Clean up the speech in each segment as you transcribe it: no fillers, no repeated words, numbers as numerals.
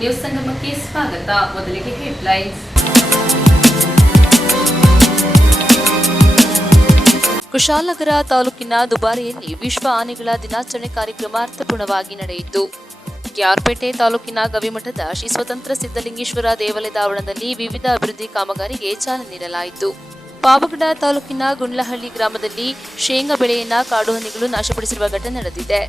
News ಸಂಗಮಕ್ಕೆ ಸ್ವಾಗತ. ಮೊದಲಿಗೆ headlines. Kushalnagar ತಾಲೂಕಿನ ದುಬಾರಿಯಲ್ಲಿ ವಿಶ್ವ ಆನೆಗಳ ದಿನಾಚರಣೆ ಕಾರ್ಯಕ್ರಮ ಅರ್ಥಪೂರ್ಣವಾಗಿ ನಡೆಯಿತು. ಕೆಆರ್ಪೇಟೆ ತಾಲೂಕಿನ ಗವಿಮಠದ ಶ್ರೀ ಸ್ವತಂತ್ರ ಸಿದ್ದಲಿಂಗೇಶ್ವರ ದೇವಾಲಯದ ಆವರಣದಲ್ಲಿ ವಿವಿಧ ಅಭಿವೃದ್ಧಿ ಕಾಮಗಾರಿಗೆ ಚಾಲನೆ ನೀಡಲಾಯಿತು. ಪಾವಗಡ ತಾಲೂಕಿನ ಗುಂಡ್ಲಹಳ್ಳಿ ಗ್ರಾಮದಲ್ಲಿ ಶೇಂಗಾ ಬೆಳೆಯನ್ನ ಕಾಡುಹನ್ನಿಗಳು ನಾಶಪಡಿಸಿರುವ ಘಟನೆ ನಡೆದಿದೆ.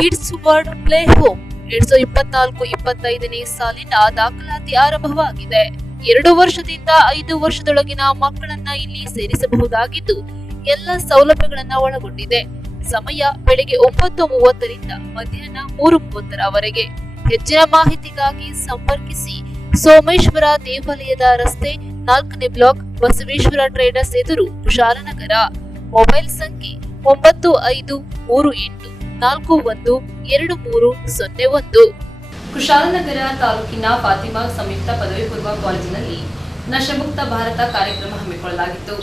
ಕಿಡ್ಸ್ ವರ್ಲ್ಡ್ ಪ್ಲೇ ಹೋಮ್ 2024-25ನೇ ಸಾಲಿನ ದಾಖಲಾತಿ ಆರಂಭವಾಗಿದೆ. 2 ವರ್ಷದಿಂದ 5 ವರ್ಷದೊಳಗಿನ ಮಕ್ಕಳನ್ನ ಇಲ್ಲಿ ಸೇರಿಸಬಹುದಾಗಿದ್ದು ಎಲ್ಲ ಸೌಲಭ್ಯಗಳನ್ನ ಒಳಗೊಂಡಿದೆ. ಸಮಯ ಬೆಳಗ್ಗೆ 9:30ರಿಂದ ಮಧ್ಯಾಹ್ನ 3:30ರವರೆಗೆ. ಹೆಚ್ಚಿನ ಮಾಹಿತಿಗಾಗಿ ಸಂಪರ್ಕಿಸಿ ಸೋಮೇಶ್ವರ ದೇವಾಲಯದ ರಸ್ತೆ 4ನೇ ಬ್ಲಾಕ್, ಬಸವೇಶ್ವರ ಟ್ರೇಡರ್ಸ್ ಎದುರು, ಕುಶಾಲನಗರ. ಮೊಬೈಲ್ ಸಂಖ್ಯೆ 9538412301. ಕುಶಾಲನಗರ ತಾಲೂಕಿನ ಫಾತಿಮಾ ಸಂಯುಕ್ತ ಪದವಿ ಪೂರ್ವ ಕಾಲೇಜಿನಲ್ಲಿ ನಶಮುಕ್ತ ಭಾರತ ಕಾರ್ಯಕ್ರಮ ಹಮ್ಮಿಕೊಳ್ಳಲಾಗಿತ್ತು.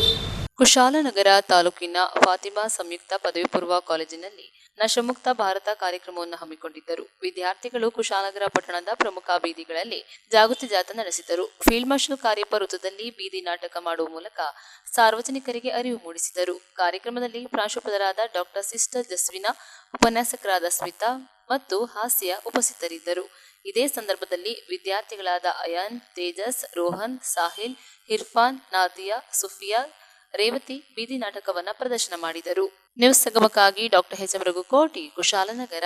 ಕುಶಾಲನಗರ ತಾಲೂಕಿನ ಫಾತಿಮಾ ಸಂಯುಕ್ತ ಪದವಿ ಪೂರ್ವ ಕಾಲೇಜಿನಲ್ಲಿ ನಶಮುಕ್ತ ಭಾರತ ಕಾರ್ಯಕ್ರಮವನ್ನು ಹಮ್ಮಿಕೊಂಡಿದ್ದರು. ವಿದ್ಯಾರ್ಥಿಗಳು ಕುಶಾಲನಗರ ಪಟ್ಟಣದ ಪ್ರಮುಖ ಬೀದಿಗಳಲ್ಲಿ ಜಾಗೃತಿ ಜಾಥಾ ನಡೆಸಿದರು. ಫೀಲ್ಡ್ ಮಾರ್ಷಲ್ ಕಾರ್ಯಪ್ಪ ವೃತ್ತದಲ್ಲಿ ಬೀದಿ ನಾಟಕ ಮಾಡುವ ಮೂಲಕ ಸಾರ್ವಜನಿಕರಿಗೆ ಅರಿವು ಮೂಡಿಸಿದರು. ಕಾರ್ಯಕ್ರಮದಲ್ಲಿ ಪ್ರಾಂಶುಪಾಲರಾದ ಡಾಕ್ಟರ್ ಸಿಸ್ಟರ್ ಜಸ್ವಿನಾ, ಉಪನ್ಯಾಸಕರಾದ ಸ್ಮಿತಾ ಮತ್ತು ಹಾಸ್ಯ ಉಪಸ್ಥಿತರಿದ್ದರು. ಇದೇ ಸಂದರ್ಭದಲ್ಲಿ ವಿದ್ಯಾರ್ಥಿಗಳಾದ ಅಯಾನ್, ತೇಜಸ್, ರೋಹನ್, ಸಾಹಿಲ್, ಇರ್ಫಾನ್, ನಾದಿಯಾ, ಸುಫಿಯಾ, ರೇವತಿ ಬೀದಿ ನಾಟಕವನ್ನ ಪ್ರದರ್ಶನ ಮಾಡಿದರು. ನ್ಯೂಸ್ ಸಂಗಮಕ್ಕಾಗಿ doctor H M Raghukoti, Kushalanagar.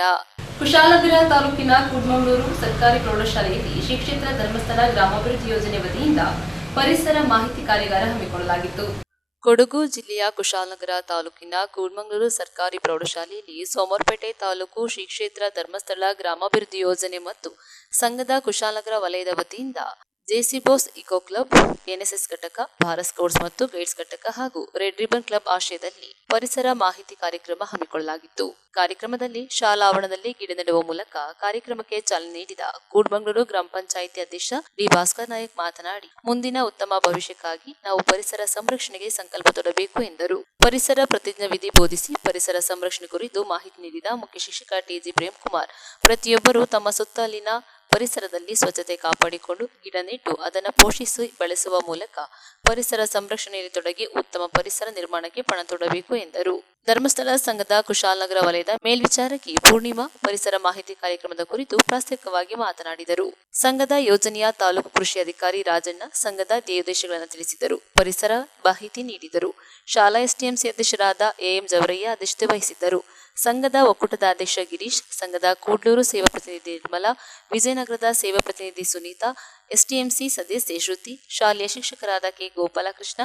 Kushalanagar ತಾಲೂಕಿನ ಕೂಡ್ಮಂಗ್ಳೂರು ಸರ್ಕಾರಿ ಪ್ರೌಢಶಾಲೆಯಲ್ಲಿ ಶ್ರೀ ಕ್ಷೇತ್ರ ಧರ್ಮಸ್ಥಳ ಗ್ರಾಮಾಭಿವೃದ್ಧಿ ಯೋಜನೆ ವತಿಯಿಂದ ಪರಿಸರ ಮಾಹಿತಿ ಕಾರ್ಯಾಗಾರ ಹಮ್ಮಿಕೊಳ್ಳಲಾಗಿತ್ತು. ಕೊಡಗು ಜಿಲ್ಲೆಯ ಕುಶಾಲನಗರ ತಾಲೂಕಿನ ಕೂಡ್ಮಂಗ್ಳೂರು ಸರ್ಕಾರಿ ಪ್ರೌಢಶಾಲೆಯಲ್ಲಿ ಸೋಮವಾರಪೇಟೆ ತಾಲೂಕು ಶ್ರೀ ಕ್ಷೇತ್ರ ಧರ್ಮಸ್ಥಳ ಗ್ರಾಮಾಭಿವೃದ್ಧಿ ಯೋಜನೆ ಮತ್ತು ಸಂಘದ ಕುಶಾಲನಗರ ವಲಯದ ವತಿಯಿಂದ JC Bose eco club, NSS ಘಟಕ, ಭಾರತ್ ಸ್ಕೌಟ್ಸ್ ಮತ್ತು ಗೈಡ್ಸ್ ಘಟಕ ಹಾಗೂ ರೆಡ್ ರಿಬನ್ ಕ್ಲಬ್ ಆಶ್ರಯದಲ್ಲಿ ಪರಿಸರ ಮಾಹಿತಿ ಕಾರ್ಯಕ್ರಮ ಹಮ್ಮಿಕೊಳ್ಳಲಾಗಿತ್ತು. ಕಾರ್ಯಕ್ರಮದಲ್ಲಿ ಶಾಲಾ ಆವರಣದಲ್ಲಿ ಗಿಡ ನೆಡುವ ಮೂಲಕ ಕಾರ್ಯಕ್ರಮಕ್ಕೆ ಚಾಲನೆ ನೀಡಿದ ಕೂಡ್ಮಂಗ್ಳೂರು ಗ್ರಾಮ ಪಂಚಾಯಿತಿ ಅಧ್ಯಕ್ಷ ಡಿ ಭಾಸ್ಕರ್ ನಾಯಕ್ ಮಾತನಾಡಿ, ಮುಂದಿನ ಉತ್ತಮ ಭವಿಷ್ಯಕ್ಕಾಗಿ ನಾವು ಪರಿಸರ ಸಂರಕ್ಷಣೆಗೆ ಸಂಕಲ್ಪ ತೊಡಬೇಕು ಎಂದರು. ಪರಿಸರ ಪ್ರತಿಜ್ಞಾ ವಿಧಿ ಬೋಧಿಸಿ ಪರಿಸರ ಸಂರಕ್ಷಣೆ ಕುರಿತು ಮಾಹಿತಿ ನೀಡಿದ ಮುಖ್ಯ ಶಿಕ್ಷಕ ಟಿಜಿ ಪ್ರೇಮ್ಕುಮಾರ್, ಪ್ರತಿಯೊಬ್ಬರು ತಮ್ಮ ಸುತ್ತಲಿನ ಪರಿಸರದಲ್ಲಿ ಸ್ವಚ್ಛತೆ ಕಾಪಾಡಿಕೊಂಡು ಗಿಡ ನೆಟ್ಟು ಅದನ್ನು ಪೋಷಿಸಿ ಬೆಳೆಸುವ ಮೂಲಕ ಪರಿಸರ ಸಂರಕ್ಷಣೆಯಲ್ಲಿ ತೊಡಗಿ ಉತ್ತಮ ಪರಿಸರ ನಿರ್ಮಾಣಕ್ಕೆ ಪಣ ತೊಡಬೇಕು ಎಂದರು. ಧರ್ಮಸ್ಥಳ ಸಂಘದ ಕುಶಾಲನಗರ ವಲಯದ ಮೇಲ್ವಿಚಾರಕಿ ಪೂರ್ಣಿಮಾ ಪರಿಸರ ಮಾಹಿತಿ ಕಾರ್ಯಕ್ರಮದ ಕುರಿತು ಪ್ರಾಸ್ತಾವಿಕವಾಗಿ ಮಾತನಾಡಿದರು. ಸಂಘದ ಯೋಜನೆಯ ತಾಲೂಕು ಕೃಷಿ ಅಧಿಕಾರಿ ರಾಜಣ್ಣ ಸಂಘದ ಧ್ಯೇಯೋದ್ದೇಶಗಳನ್ನು ತಿಳಿಸಿದರು. ಪರಿಸರ ಮಾಹಿತಿ ನೀಡಿದರು. ಶಾಲಾ ಎಸ್ಟಿಎಂಸಿ ಅಧ್ಯಕ್ಷರಾದ ಎಎಂ ಜವರಯ್ಯ ಅಧ್ಯಕ್ಷತೆ ವಹಿಸಿದ್ದರು. ಸಂಘದ ಒಕ್ಕೂಟದ ಅಧ್ಯಕ್ಷ ಗಿರೀಶ್, ಸಂಘದ ಕೂಡ್ಲೂರು ಸೇವಾ ಪ್ರತಿನಿಧಿ ನಿರ್ಮಲಾ, ವಿಜಯನಗರದ ಸೇವಾ ಪ್ರತಿನಿಧಿ ಸುನೀತಾ, ಎಸ್ಟಿಎಂಸಿ ಸದಸ್ಯೆ ಶ್ರುತಿ, ಶಾಲೆಯ ಶಿಕ್ಷಕರಾದ ಕೆ ಗೋಪಾಲಕೃಷ್ಣ,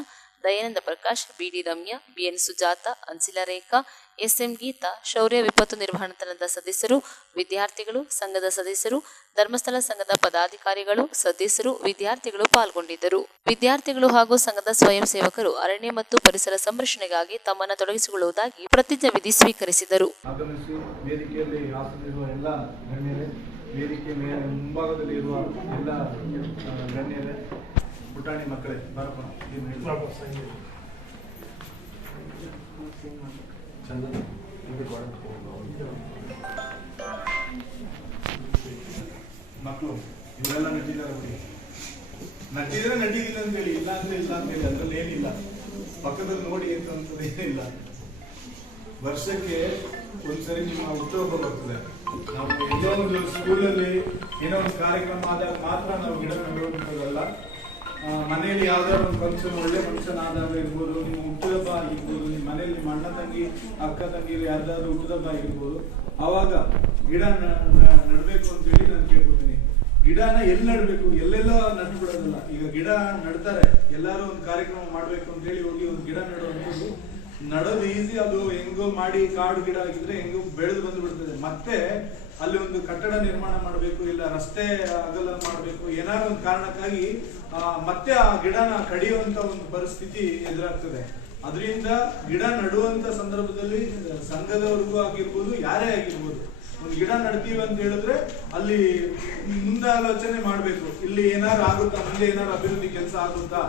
ದಯಾನಂದ ಪ್ರಕಾಶ್, ಬಿಡಿ ರಮ್ಯಾ, ಬಿಎನ್ ಸುಜಾತ, ಅನ್ಸಿಲಾ ರೇಖಾ, ಎಸ್ಎಂ ಗೀತಾ, ಶೌರ್ಯ ವಿಪತ್ತು ನಿರ್ವಹಣಾ ತಂಡದ ಸದಸ್ಯರು, ವಿದ್ಯಾರ್ಥಿಗಳು, ಸಂಘದ ಸದಸ್ಯರು, ಧರ್ಮಸ್ಥಳ ಸಂಘದ ಪದಾಧಿಕಾರಿಗಳು, ಸದಸ್ಯರು, ವಿದ್ಯಾರ್ಥಿಗಳು ಪಾಲ್ಗೊಂಡಿದ್ದರು. ವಿದ್ಯಾರ್ಥಿಗಳು ಹಾಗೂ ಸಂಘದ ಸ್ವಯಂ ಸೇವಕರು ಅರಣ್ಯ ಮತ್ತು ಪರಿಸರ ಸಂರಕ್ಷಣೆಗಾಗಿ ತಮ್ಮನ್ನು ತೊಡಗಿಸಿಕೊಳ್ಳುವುದಾಗಿ ಪ್ರತಿಜ್ಞಾ ವಿಧಿ ಸ್ವೀಕರಿಸಿದರು. ಪುಟಾಣಿ ಮಕ್ಕಳೇ, ಮಕ್ಕಳು ಇವರೆಲ್ಲ ನಟಿದ್ದಾರೆ. ನಟಿದ್ರೆ ನಟಿದಿಲ್ಲ ಅಂತ ಹೇಳಿ, ಇಲ್ಲ ಅಂತ ಇಲ್ಲ ಅಂತ ಹೇಳಿ ಅದ್ರಲ್ಲಿ ಏನಿಲ್ಲ. ಪಕ್ಕದಲ್ಲಿ ನೋಡಿ ಅಂತ ಏನಿಲ್ಲ. ವರ್ಷಕ್ಕೆ ಒಂದ್ಸರಿ ನಿಮ್ಮ ಹುಟ್ಟುಹಬ್ಬ ಬರ್ತದೆ. ನಾವು ಎಲ್ಲೋ ಒಂದು ಸ್ಕೂಲಲ್ಲಿ ಏನೋ ಒಂದು ಕಾರ್ಯಕ್ರಮ ಆದಾಗ ಮಾತ್ರ ನಾವು ಗಿಡ ನೆಡುವಂಥದ್ದಲ್ಲ. ಮನೆಯಲ್ಲಿ ಯಾವ್ದಾದ್ರು ಒಂದು ಫಂಕ್ಷನ್, ಒಳ್ಳೆ ಫಂಕ್ಷನ್ ಆದಾಗ ಇರ್ಬೋದು, ನಿಮ್ಮ ಹುಟ್ಟುಹಬ್ಬ ಆಗಿರ್ಬೋದು, ನಿಮ್ಮ ಮನೆಯಲ್ಲಿ ನಿಮ್ಮ ಅಣ್ಣ ತಂಗಿ ಅಕ್ಕ ತಂಗಿರು ಯಾರ್ದಾದ್ರು ಹುಟ್ಟುಹಬ್ಬ ಆಗಿರ್ಬೋದು, ಆವಾಗ ಗಿಡ ನಡಬೇಕು ಅಂತೇಳಿ ನಾನು ಕೇಳ್ಕೊತೀನಿ. ಗಿಡನ ಎಲ್ಲಿ ನಡಬೇಕು, ಎಲ್ಲೆಲ್ಲ ನಟ್ಟು ಬಿಡೋದಲ್ಲ. ಈಗ ಗಿಡ ನಡ್ತಾರೆ, ಎಲ್ಲಾರು ಒಂದು ಕಾರ್ಯಕ್ರಮ ಮಾಡ್ಬೇಕು ಅಂತ ಹೇಳಿ ಹೋಗಿ ಒಂದು ಗಿಡ ನೆಡುವಂಥದ್ದು ನಡೋದು ಈಸಿ. ಅದು ಹೆಂಗೋ ಮಾಡಿ ಕಾಡು ಗಿಡ ಆಗಿದ್ರೆ ಹೆಂಗೋ ಬೆಳೆದು ಬಂದು ಬಿಡ್ತದೆ. ಮತ್ತೆ ಅಲ್ಲಿ ಒಂದು ಕಟ್ಟಡ ನಿರ್ಮಾಣ ಮಾಡಬೇಕು, ಇಲ್ಲ ರಸ್ತೆ ಅಗಲ ಮಾಡಬೇಕು, ಏನಾದ್ರು ಒಂದು ಕಾರಣಕ್ಕಾಗಿ ಮತ್ತೆ ಆ ಗಿಡನ ಕಡಿಯುವಂತ ಒಂದು ಪರಿಸ್ಥಿತಿ ಎದುರಾಗ್ತದೆ. ಅದರಿಂದ ಗಿಡ ನಡುವಂತ ಸಂದರ್ಭದಲ್ಲಿ ಸಂಘದವ್ರಿಗೂ ಆಗಿರ್ಬೋದು, ಯಾರೇ ಆಗಿರ್ಬೋದು, ಒಂದು ಗಿಡ ನಡ್ತೀವಿ ಅಂತ ಹೇಳಿದ್ರೆ ಅಲ್ಲಿ ಮುಂದಾಲೋಚನೆ ಮಾಡ್ಬೇಕು. ಇಲ್ಲಿ ಏನಾದ್ರು ಆಗುತ್ತಾ, ಮುಂದೆ ಏನಾದ್ರು ಅಭಿವೃದ್ಧಿ ಕೆಲಸ ಆಗುತ್ತಾ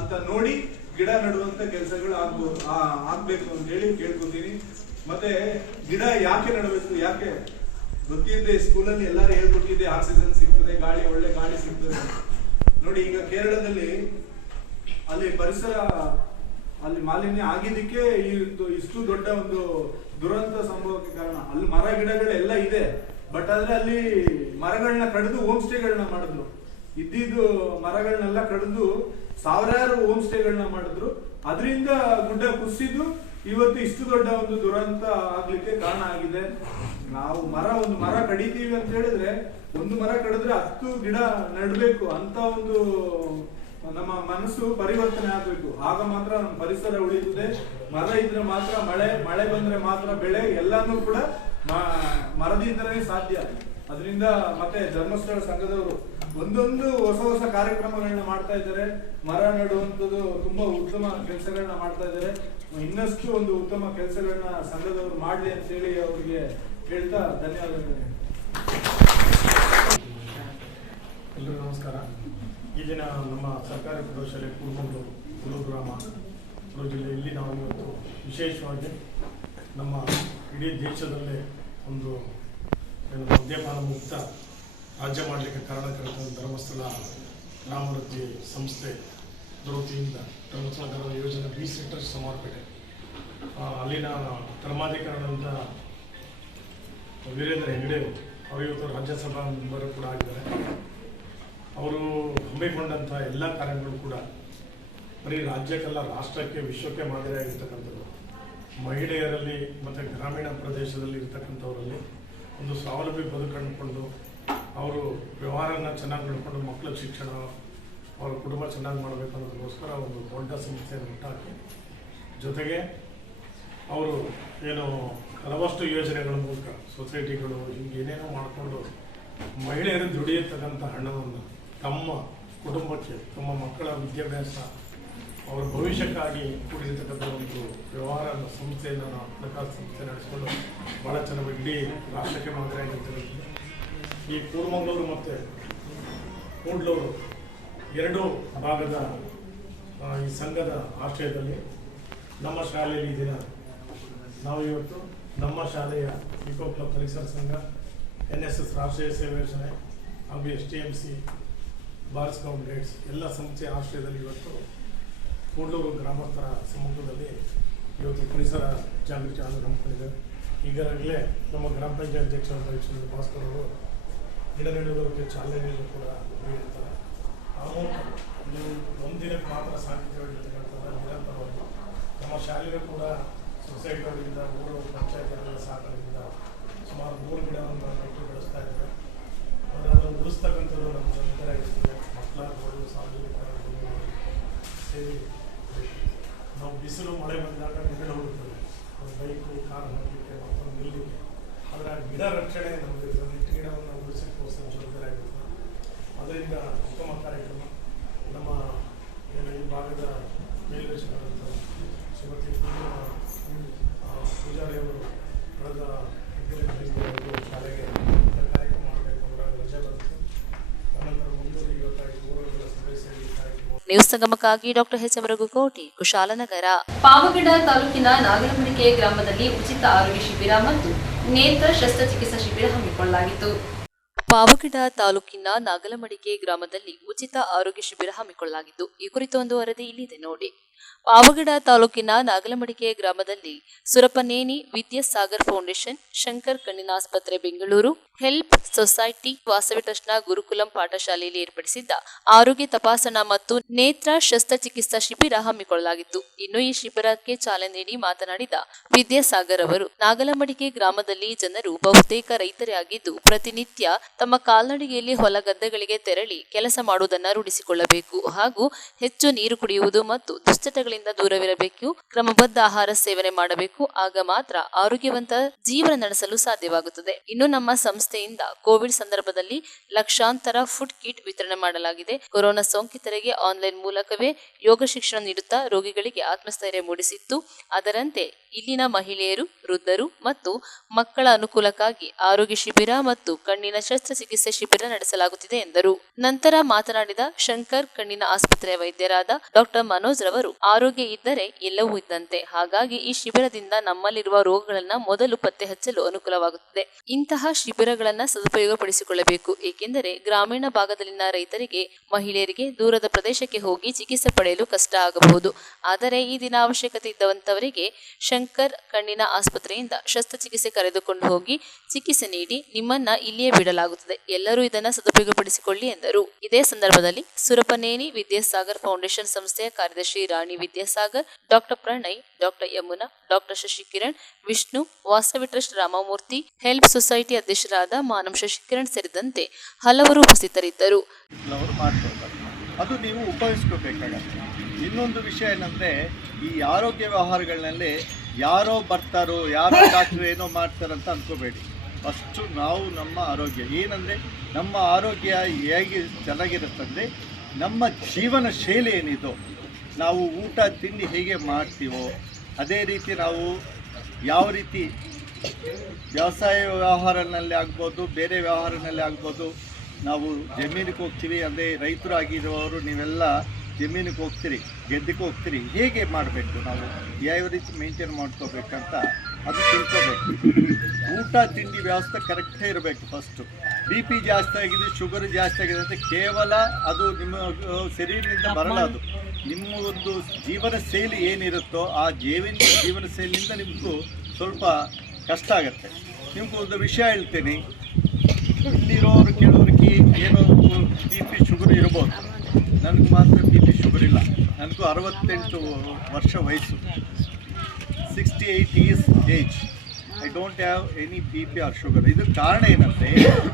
ಅಂತ ನೋಡಿ ಗಿಡ ನಡುವಂತ ಕೆಲಸಗಳು ಆಗ್ಬೇಕು ಅಂತ ಹೇಳಿ ಕೇಳ್ಕೊತೀನಿ. ಮತ್ತೆ ಗಿಡ ಯಾಕೆ ನೆಡಬೇಕು, ಯಾಕೆ ಗೊತ್ತಿದ್ದೆ, ಸ್ಕೂಲಲ್ಲಿ ಎಲ್ಲರೂ ಹೇಳ್ಕೊಟ್ಟಿದ್ದೆ ಆಕ್ಸಿಜನ್ ಸಿಗ್ತದೆ, ಗಾಳಿ ಒಳ್ಳೆ ಗಾಳಿ ಸಿಗ್ತದೆ. ನೋಡಿ ಈಗ ಕೇರಳದಲ್ಲಿ ಅಲ್ಲಿ ಪರಿಸರ ಅಲ್ಲಿ ಮಾಲಿನ್ಯ ಆಗಿದ್ದಕ್ಕೆ ಇಷ್ಟು ದೊಡ್ಡ ಒಂದು ದುರಂತ ಸಂಭವಕ್ಕೆ ಕಾರಣ. ಅಲ್ಲಿ ಮರ ಗಿಡಗಳೆಲ್ಲ ಇದೆ, ಬಟ್ ಆದ್ರೆ ಅಲ್ಲಿ ಮರಗಳನ್ನ ಕಡಿದು ಹೋಮ್ ಸ್ಟೇಗಳನ್ನ ಮಾಡಿದ್ರು. ಇದ್ದಿದ್ದು ಮರಗಳನ್ನೆಲ್ಲ ಕಡಿದು ಸಾವಿರಾರು ಹೋಮ್ ಸ್ಟೇಗಳನ್ನ ಮಾಡಿದ್ರು. ಅದರಿಂದ ಗುಡ್ಡ ಕುಸಿದು ಇವತ್ತು ಇಷ್ಟು ದೊಡ್ಡ ಒಂದು ದುರಂತ ಆಗ್ಲಿಕ್ಕೆ ಕಾರಣ ಆಗಿದೆ. ನಾವು ಒಂದು ಮರ ಕಡಿತೀವಿ ಅಂತ ಹೇಳಿದ್ರೆ, ಒಂದು ಮರ ಕಡಿದ್ರೆ 10 ಗಿಡ ನೆಡಬೇಕು ಅಂತ ಒಂದು ನಮ್ಮ ಮನಸ್ಸು ಪರಿವರ್ತನೆ ಆಗ್ಬೇಕು. ಆಗ ಮಾತ್ರ ನಮ್ಮ ಪರಿಸರ ಉಳಿಯುತ್ತದೆ. ಮರ ಇದ್ರೆ ಮಾತ್ರ ಮಳೆ ಬಂದ್ರೆ ಮಾತ್ರ ಬೆಳೆ, ಎಲ್ಲಾನು ಕೂಡ ಮರದಿಂದಲೇ ಸಾಧ್ಯ. ಅದರಿಂದ ಮತ್ತೆ ಧರ್ಮಸ್ಥಳ ಸಂಘದವರು ಒಂದೊಂದು ಹೊಸ ಕಾರ್ಯಕ್ರಮಗಳನ್ನ ಮಾಡ್ತಾ ಇದ್ದಾರೆ. ಮರ ನೆಡುವಂಥದ್ದು ತುಂಬಾ ಉತ್ತಮ ಕೆಲಸಗಳನ್ನ ಮಾಡ್ತಾ ಇದ್ದಾರೆ. ಇನ್ನಷ್ಟು ಒಂದು ಉತ್ತಮ ಕೆಲಸಗಳನ್ನ ಸಂಘದವರು ಮಾಡ್ಲಿ ಅಂತ ಹೇಳಿ ಅವರಿಗೆ ಹೇಳ್ತಾ ಧನ್ಯವಾದಗಳು. ಎಲ್ಲರಿಗೂ ನಮಸ್ಕಾರ. ಈ ದಿನ ನಮ್ಮ ಸರ್ಕಾರಿ ಪ್ರೌಢಶಾಲೆ ಕೂರ್ಮಂಗ್ಳೂರು ಗುರುಗ್ರಾಮ ಜಿಲ್ಲೆ ಇಲ್ಲಿ ನಾವು ಇವತ್ತು ವಿಶೇಷವಾಗಿ ನಮ್ಮ ಇಡೀ ದೇಶದಲ್ಲೇ ಒಂದು ಮದ್ಯಪಾನ ಮುಕ್ತ ರಾಜ್ಯ ಮಾಡಲಿಕ್ಕೆ ಕಾರಣಕರ್ತ ಧರ್ಮಸ್ಥಳ ಗ್ರಾಮಾಭಿವೃದ್ಧಿ ಸಂಸ್ಥೆ ವತಿಯಿಂದ ಧರ್ಮಸ್ಥಳ ಗ್ರಾಮ ಯೋಜನೆ ಬಿ ಸೆಂಟರ್ ಸಮರ್ಪಣೆ ಅಲ್ಲಿನ ಧರ್ಮಾಧಿಕಾರಿಗಳಂತ ವೀರೇಂದ್ರ ಹೆಗ್ಡೆ ಅವರು ಇವತ್ತು ರಾಜ್ಯಸಭಾ ಮೆಂಬರ್ ಕೂಡ ಆಗಿದ್ದಾರೆ. ಅವರು ಹಮ್ಮಿಕೊಂಡಂಥ ಎಲ್ಲ ಕಾರ್ಯಗಳು ಕೂಡ ಬರೀ ರಾಜ್ಯಕ್ಕಲ್ಲ, ರಾಷ್ಟ್ರಕ್ಕೆ, ವಿಶ್ವಕ್ಕೆ ಮಾದರಿಯಾಗಿರ್ತಕ್ಕಂಥದ್ದು. ಮಹಿಳೆಯರಲ್ಲಿ ಮತ್ತು ಗ್ರಾಮೀಣ ಪ್ರದೇಶದಲ್ಲಿ ಇರ್ತಕ್ಕಂಥವರಲ್ಲಿ ಒಂದು ಸ್ವಾವಲಂಬಿ ಬದುಕಂಡುಕೊಂಡು ಅವರು ವ್ಯವಹಾರನ ಚೆನ್ನಾಗಿ ನೋಡಿಕೊಂಡು ಮಕ್ಕಳ ಶಿಕ್ಷಣ, ಅವರ ಕುಟುಂಬ ಚೆನ್ನಾಗಿ ಮಾಡಬೇಕು ಅನ್ನೋದಕ್ಕೋಸ್ಕರ ಒಂದು ದೊಡ್ಡ ಸಂಸ್ಥೆಯನ್ನು ಹುಟ್ಟಾಕಿ, ಜೊತೆಗೆ ಅವರು ಏನು ಹಲವಷ್ಟು ಯೋಜನೆಗಳ ಮೂಲಕ ಸೊಸೈಟಿಗಳು ಹಿಂಗೆ ಏನೇನೋ ಮಾಡಿಕೊಂಡು ಮಹಿಳೆಯರು ದುಡಿಯತಕ್ಕಂಥ ಹಣವನ್ನು ತಮ್ಮ ಕುಟುಂಬಕ್ಕೆ, ತಮ್ಮ ಮಕ್ಕಳ ವಿದ್ಯಾಭ್ಯಾಸ, ಅವರ ಭವಿಷ್ಯಕ್ಕಾಗಿ ಕೂಡಿರ್ತಕ್ಕಂಥ ಒಂದು ವ್ಯವಹಾರ ಸಂಸ್ಥೆಯನ್ನು, ಹಣಕಾಸು ಸಂಸ್ಥೆ ನಡೆಸಿಕೊಂಡು ಭಾಳ ಚೆನ್ನಾಗಿ ಇಡೀ ರಾಷ್ಟ್ರಕ್ಕೆ ಮಾದರಿಯಾಗಿರ್ತಕ್ಕಂಥದ್ದು. ಈ ಕೂರ್ಮಂಗ್ಳೂರು ಮತ್ತು ಕೂಡ್ಲೂರು ಎರಡೂ ಭಾಗದ ಈ ಸಂಘದ ಆಶ್ರಯದಲ್ಲಿ ನಮ್ಮ ಶಾಲೆಯಲ್ಲಿ ಈ ದಿನ ನಾವು ಇವತ್ತು ನಮ್ಮ ಶಾಲೆಯ ಇಕೋ ಕ್ಲಬ್ ಪರಿಸರ ಸಂಘ, NSS ರಾಷ್ಟ್ರೀಯ ಸೇವೆ ಯೋಜನೆ ಹಾಗೂ STMC, ಬಾರ್ ಸ್ಕೌಟ್ ಗೈಡ್ಸ್ ಎಲ್ಲ ಸಂಸ್ಥೆಯ ಆಶ್ರಯದಲ್ಲಿ ಇವತ್ತು ಕೂಡ್ಲೂರು ಗ್ರಾಮಸ್ಥರ ಸಮ್ಮುಖದಲ್ಲಿ ಇವತ್ತು ಪರಿಸರ ಜಾಗೃತಿ ಹಮ್ಮಿಕೊಂಡಿದ್ದೇವೆ. ಈಗಾಗಲೇ ನಮ್ಮ ಗ್ರಾಮ ಪಂಚಾಯತ್ ಅಧ್ಯಕ್ಷರಾದ ಭಾಸ್ಕರ್ ಅವರು ಗಿಡ ನೆಡುವುದಕ್ಕೆ ಚಾಲನೆ ನೀಡಲು ಕೂಡ ನೀಡಿರ್ತಾರೆ. ಆ ಮೂಲಕ ನೀವು ಒಂದಿನಕ್ಕೆ ಮಾತ್ರ ಸಾಧ್ಯವಾಗಿರ್ತಕ್ಕಂಥದ್ದು ನಿರಂತರವಾಗಿ ನಮ್ಮ ಶಾಲೆಯೂ ಕೂಡ ಸೊಸೈಟಿಗಳಿಂದ, ಊರು ಪಂಚಾಯತ್ಗಳ ಸಹಕಾರದಿಂದ ಸುಮಾರು 3 ಗಿಡವನ್ನು ನೆಟ್ಟು ಬೆಳೆಸ್ತಾ ಇದ್ದಾರೆ. ಅದನ್ನು ಉಳಿಸ್ತಕ್ಕಂಥದ್ದು ನಮ್ಮ ಜವಾಬ್ದಾರಿಯಾಗಿರ್ತದೆ. ಮಕ್ಕಳಾಗ್ಬೋದು, ಸಾರ್ವಜನಿಕರು ಸೇರಿ ನಾವು ಬಿಸಿಲು ಮಳೆ ಬಂದಾಗ ನೆರಳು ಹೋಗುತ್ತದೆ, ಒಂದು ಬೈಕು ಕಾರ್ ಹಾಕಲಿಕ್ಕೆ ಮತ್ತೊಂದು ನಿಲ್ಲಲಿಕ್ಕೆ. ಆದರೆ ಆ ಗಿಡ ರಕ್ಷಣೆ ನಮ್ಮದು ನೆಟ್ಟು ಗಿಡವನ್ನು ಉಳಿಸೋಕ್ಕೋಸ್ಕರ ಜವಾಬ್ದಾರಿಯಾಗಿರ್ತದೆ. ಅದರಿಂದ ಉತ್ತಮ ಕಾರ್ಯಕ್ರಮ. ನಮ್ಮ ಏನು ಈ ಭಾಗದ ಮೇಲ್ವೇಶಕರಾದಂಥ ಶ್ರೀಮತಿ ಪೂಜಾರಿಯವರು ಕಳೆದ ಶಾಲೆಗೆ ಕಾರ್ಯಕ್ರಮ ಮಾಡಬೇಕು ಅವರ ರಜೆ ಬಂತು. ಅನಂತರ ಮುಂದೂರಿ ಇವತ್ತಾಗಿ ಊರುಗಳ ಸಭೆ ಸೇರಿ ಕಾರ್ಯಕ್ರಮ. ನ್ಯೂಸ್ ಸಂಗಮಕ್ಕಾಗಿ ಡಾಕ್ಟರ್ ಎಚ್ ರಘುಕೋಟಿ, ಕುಶಾಲನಗರ. ಪಾವಗಡ ತಾಲೂಕಿನ ನಾಗಲಮಡಿಕೆ ಗ್ರಾಮದಲ್ಲಿ ಉಚಿತ ಆರೋಗ್ಯ ಶಿಬಿರ ಮತ್ತು ನೇತ್ರ ಶಸ್ತ್ರಚಿಕಿತ್ಸಾ ಶಿಬಿರ ಹಮ್ಮಿಕೊಳ್ಳಲಾಗಿತ್ತು. ಪಾವಗಡ ತಾಲೂಕಿನ ನಾಗಲಮಡಿಕೆ ಗ್ರಾಮದಲ್ಲಿ ಉಚಿತ ಆರೋಗ್ಯ ಶಿಬಿರ ಹಮ್ಮಿಕೊಳ್ಳಲಾಗಿದ್ದು, ಈ ಕುರಿತು ಒಂದು ವರದಿ ಇಲ್ಲಿದೆ ನೋಡಿ. ಪಾವಗಡ ತಾಲೂಕಿನ ನಾಗಲಮಡಿಕೆ ಗ್ರಾಮದಲ್ಲಿ ಸುರಪನೇನಿ ವಿದ್ಯಾಸಾಗರ್ ಫೌಂಡೇಶನ್, ಶಂಕರ್ ಕಣ್ಣಿನ ಆಸ್ಪತ್ರೆ ಬೆಂಗಳೂರು, ಹೆಲ್ಪ್ ಸೊಸೈಟಿ, ವಾಸವಿ ಟ್ರಸ್ಟ್ನ ಗುರುಕುಲಂ ಪಾಠಶಾಲೆಯಲ್ಲಿ ಏರ್ಪಡಿಸಿದ್ದ ಆರೋಗ್ಯ ತಪಾಸಣಾ ಮತ್ತು ನೇತ್ರ ಶಸ್ತ್ರಚಿಕಿತ್ಸಾ ಶಿಬಿರ ಹಮ್ಮಿಕೊಳ್ಳಲಾಗಿತ್ತು. ಇನ್ನು ಈ ಶಿಬಿರಕ್ಕೆ ಚಾಲನೆ ನೀಡಿ ಮಾತನಾಡಿದ ವಿದ್ಯಾಸಾಗರ್ ಅವರು, ನಾಗಲಮಡಿಕೆ ಗ್ರಾಮದಲ್ಲಿ ಜನರು ಬಹುತೇಕ ರೈತರೇ ಆಗಿದ್ದು, ಪ್ರತಿನಿತ್ಯ ತಮ್ಮ ಕಾಲ್ನಡಿಗೆಯಲ್ಲಿ ಹೊಲ ಗದ್ದೆಗಳಿಗೆ ತೆರಳಿ ಕೆಲಸ ಮಾಡುವುದನ್ನು ರೂಢಿಸಿಕೊಳ್ಳಬೇಕು ಹಾಗೂ ಹೆಚ್ಚು ನೀರು ಕುಡಿಯುವುದು ಮತ್ತು ದುಶ್ಚಟಗಳಿಂದ ದೂರವಿರಬೇಕು. ಕ್ರಮಬದ್ಧ ಆಹಾರ ಸೇವನೆ ಮಾಡಬೇಕು. ಆಗ ಮಾತ್ರ ಆರೋಗ್ಯವಂತ ಜೀವನ ನಡೆಸಲು ಸಾಧ್ಯವಾಗುತ್ತದೆ. ಇನ್ನು ನಮ್ಮ ಸಂಸ್ಥೆಯಿಂದ ಕೋವಿಡ್ ಸಂದರ್ಭದಲ್ಲಿ ಲಕ್ಷಾಂತರ ಫುಡ್ ಕಿಟ್ ವಿತರಣೆ ಮಾಡಲಾಗಿದೆ. ಕೊರೋನಾ ಸೋಂಕಿತರಿಗೆ ಆನ್ಲೈನ್ ಮೂಲಕವೇ ಯೋಗ ಶಿಕ್ಷಣ ನೀಡುತ್ತಾ ರೋಗಿಗಳಿಗೆ ಆತ್ಮಸ್ಥೈರ್ಯ ಮೂಡಿಸಿತ್ತು. ಅದರಂತೆ ಇಲ್ಲಿನ ಮಹಿಳೆಯರು, ವೃದ್ಧರು ಮತ್ತು ಮಕ್ಕಳ ಅನುಕೂಲಕ್ಕಾಗಿ ಆರೋಗ್ಯ ಶಿಬಿರ ಮತ್ತು ಕಣ್ಣಿನ ಶಸ್ತ್ರಚಿಕಿತ್ಸೆ ಶಿಬಿರ ನಡೆಸಲಾಗುತ್ತಿದೆ ಎಂದರು. ನಂತರ ಮಾತನಾಡಿದ ಶಂಕರ್ ಕಣ್ಣಿನ ಆಸ್ಪತ್ರೆಯ ವೈದ್ಯರಾದ ಡಾಕ್ಟರ್ ಮನೋಜ್ ರವರು, ಆರೋಗ್ಯ ಇದ್ದರೆ ಎಲ್ಲವೂ ಇದ್ದಂತೆ. ಹಾಗಾಗಿ ಈ ಶಿಬಿರದಿಂದ ನಮ್ಮಲ್ಲಿರುವ ರೋಗಗಳನ್ನ ಮೊದಲು ಪತ್ತೆ ಹಚ್ಚಲು ಅನುಕೂಲವಾಗುತ್ತದೆ. ಇಂತಹ ಶಿಬಿರಗಳನ್ನ ಸದುಪಯೋಗಪಡಿಸಿಕೊಳ್ಳಬೇಕು. ಏಕೆಂದರೆ ಗ್ರಾಮೀಣ ಭಾಗದಲ್ಲಿನ ರೈತರಿಗೆ, ಮಹಿಳೆಯರಿಗೆ ದೂರದ ಪ್ರದೇಶಕ್ಕೆ ಹೋಗಿ ಚಿಕಿತ್ಸೆ ಪಡೆಯಲು ಕಷ್ಟ ಆಗಬಹುದು. ಆದರೆ ಈ ದಿನ ಅವಶ್ಯಕತೆ ಇದ್ದವಂತವರಿಗೆ ಶಂಕರ್ ಕಣ್ಣಿನ ಆಸ್ಪತ್ರೆಯಿಂದ ಶಸ್ತ್ರಚಿಕಿತ್ಸೆ ಕರೆದುಕೊಂಡು ಹೋಗಿ ಚಿಕಿತ್ಸೆ ನೀಡಿ ನಿಮ್ಮನ್ನ ಇಲ್ಲಿಯೇ ಬಿಡಲಾಗುತ್ತದೆ. ಎಲ್ಲರೂ ಇದನ್ನ ಸದುಪಯೋಗಪಡಿಸಿಕೊಳ್ಳಿ ಎಂದರು. ಇದೇ ಸಂದರ್ಭದಲ್ಲಿ ಸುರಪನೇನಿ ವಿದ್ಯಾಸಾಗರ್ ಫೌಂಡೇಶನ್ ಸಂಸ್ಥೆಯ ಕಾರ್ಯದರ್ಶಿ Rani Vidyasagar, doctor Pranay, doctor Yamuna, doctor Shashikiran, Vishnu, Vasavi trust Ramamurthy, help society ಅಧ್ಯಕ್ಷರಾದ ಮಾನವ್ ಶಶಿಕಿರಣ್ ಸೇರಿದಂತೆ ಹಲವರು ಉಪಸ್ಥಿತರಿದ್ದರು. ಅದು ನೀವು ಉಪಯೋಗಿಸ್ಕೋಬೇಕಾಗತ್ತೆ. ಇನ್ನೊಂದು ವಿಷಯ ಏನಂದರೆ, ಈ ಆರೋಗ್ಯ ವ್ಯವಹಾರಗಳಲ್ಲಿ ಯಾರೋ ಬರ್ತಾರೋ, ಯಾರೋ ಡಾಕ್ಟ್ರು ಏನೋ ಮಾಡ್ತಾರಂತ ಅಂದ್ಕೋಬೇಡಿ. ಫಸ್ಟು ನಾವು ನಮ್ಮ ಆರೋಗ್ಯ ಏನಂದರೆ, ನಮ್ಮ ಆರೋಗ್ಯ ಹೇಗೆ ಚೆನ್ನಾಗಿರುತ್ತಂದರೆ ನಮ್ಮ ಜೀವನ ಶೈಲಿ ಏನಿದೋ, ನಾವು ಊಟ ತಿಂಡಿ ಹೇಗೆ ಮಾಡ್ತೀವೋ ಅದೇ ರೀತಿ ನಾವು ಯಾವ ರೀತಿ ವ್ಯವಸಾಯ ವ್ಯವಹಾರನಲ್ಲಿ ಆಗ್ಬೋದು, ಬೇರೆ ವ್ಯವಹಾರನಲ್ಲಿ ಆಗ್ಬೋದು, ನಾವು ಜಮೀನಿಗೆ ಹೋಗ್ತೀವಿ. ಅಂದರೆ ರೈತರು ಆಗಿರುವವರು ನೀವೆಲ್ಲ ಜಮೀನಿಗೆ ಹೋಗ್ತೀರಿ, ಗೆದ್ದಕ್ಕೆ ಹೋಗ್ತೀರಿ, ಹೇಗೆ ಮಾಡಬೇಕು, ನಾವು ಯಾವ ರೀತಿ ಮೇಂಟೈನ್ ಮಾಡ್ಕೋಬೇಕಂತ ಅದು ತಿಳ್ಕೋಬೇಕು. ಊಟ ತಿಂಡಿ ವ್ಯವಸ್ಥೆ ಕರೆಕ್ಟೇ ಇರಬೇಕು. ಫಸ್ಟು BP ಜಾಸ್ತಿ ಆಗಿದೆ, ಶುಗರ್ ಜಾಸ್ತಿ ಆಗಿದೆ ಅಂತ ಕೇವಲ ಅದು ನಿಮ್ಮ ಶರೀರದಿಂದ ಬರಲ್ಲ. ಅದು ನಿಮ್ಮ ಒಂದು ಜೀವನ ಶೈಲಿ ಏನಿರುತ್ತೋ ಆ ಜೀವನ ಶೈಲಿಯಿಂದ ನಿಮಗೂ ಸ್ವಲ್ಪ ಕಷ್ಟ ಆಗುತ್ತೆ. ನಿಮಗೂ ಒಂದು ವಿಷಯ ಹೇಳ್ತೀನಿ, ಇಲ್ಲಿರೋರು ಕೆಲವ್ರಿಗೆ ಏನೋ BP ಶುಗರ್ ಇರ್ಬೋದು. ನನಗೆ ಮಾತ್ರ BP ಶುಗರ್ ಇಲ್ಲ. ನನಗೂ 68 ವರ್ಷ ವಯಸ್ಸು, 68 years age. I don't have any BP or sugar. ಇದು ಕಾರಣ ಏನಂದರೆ,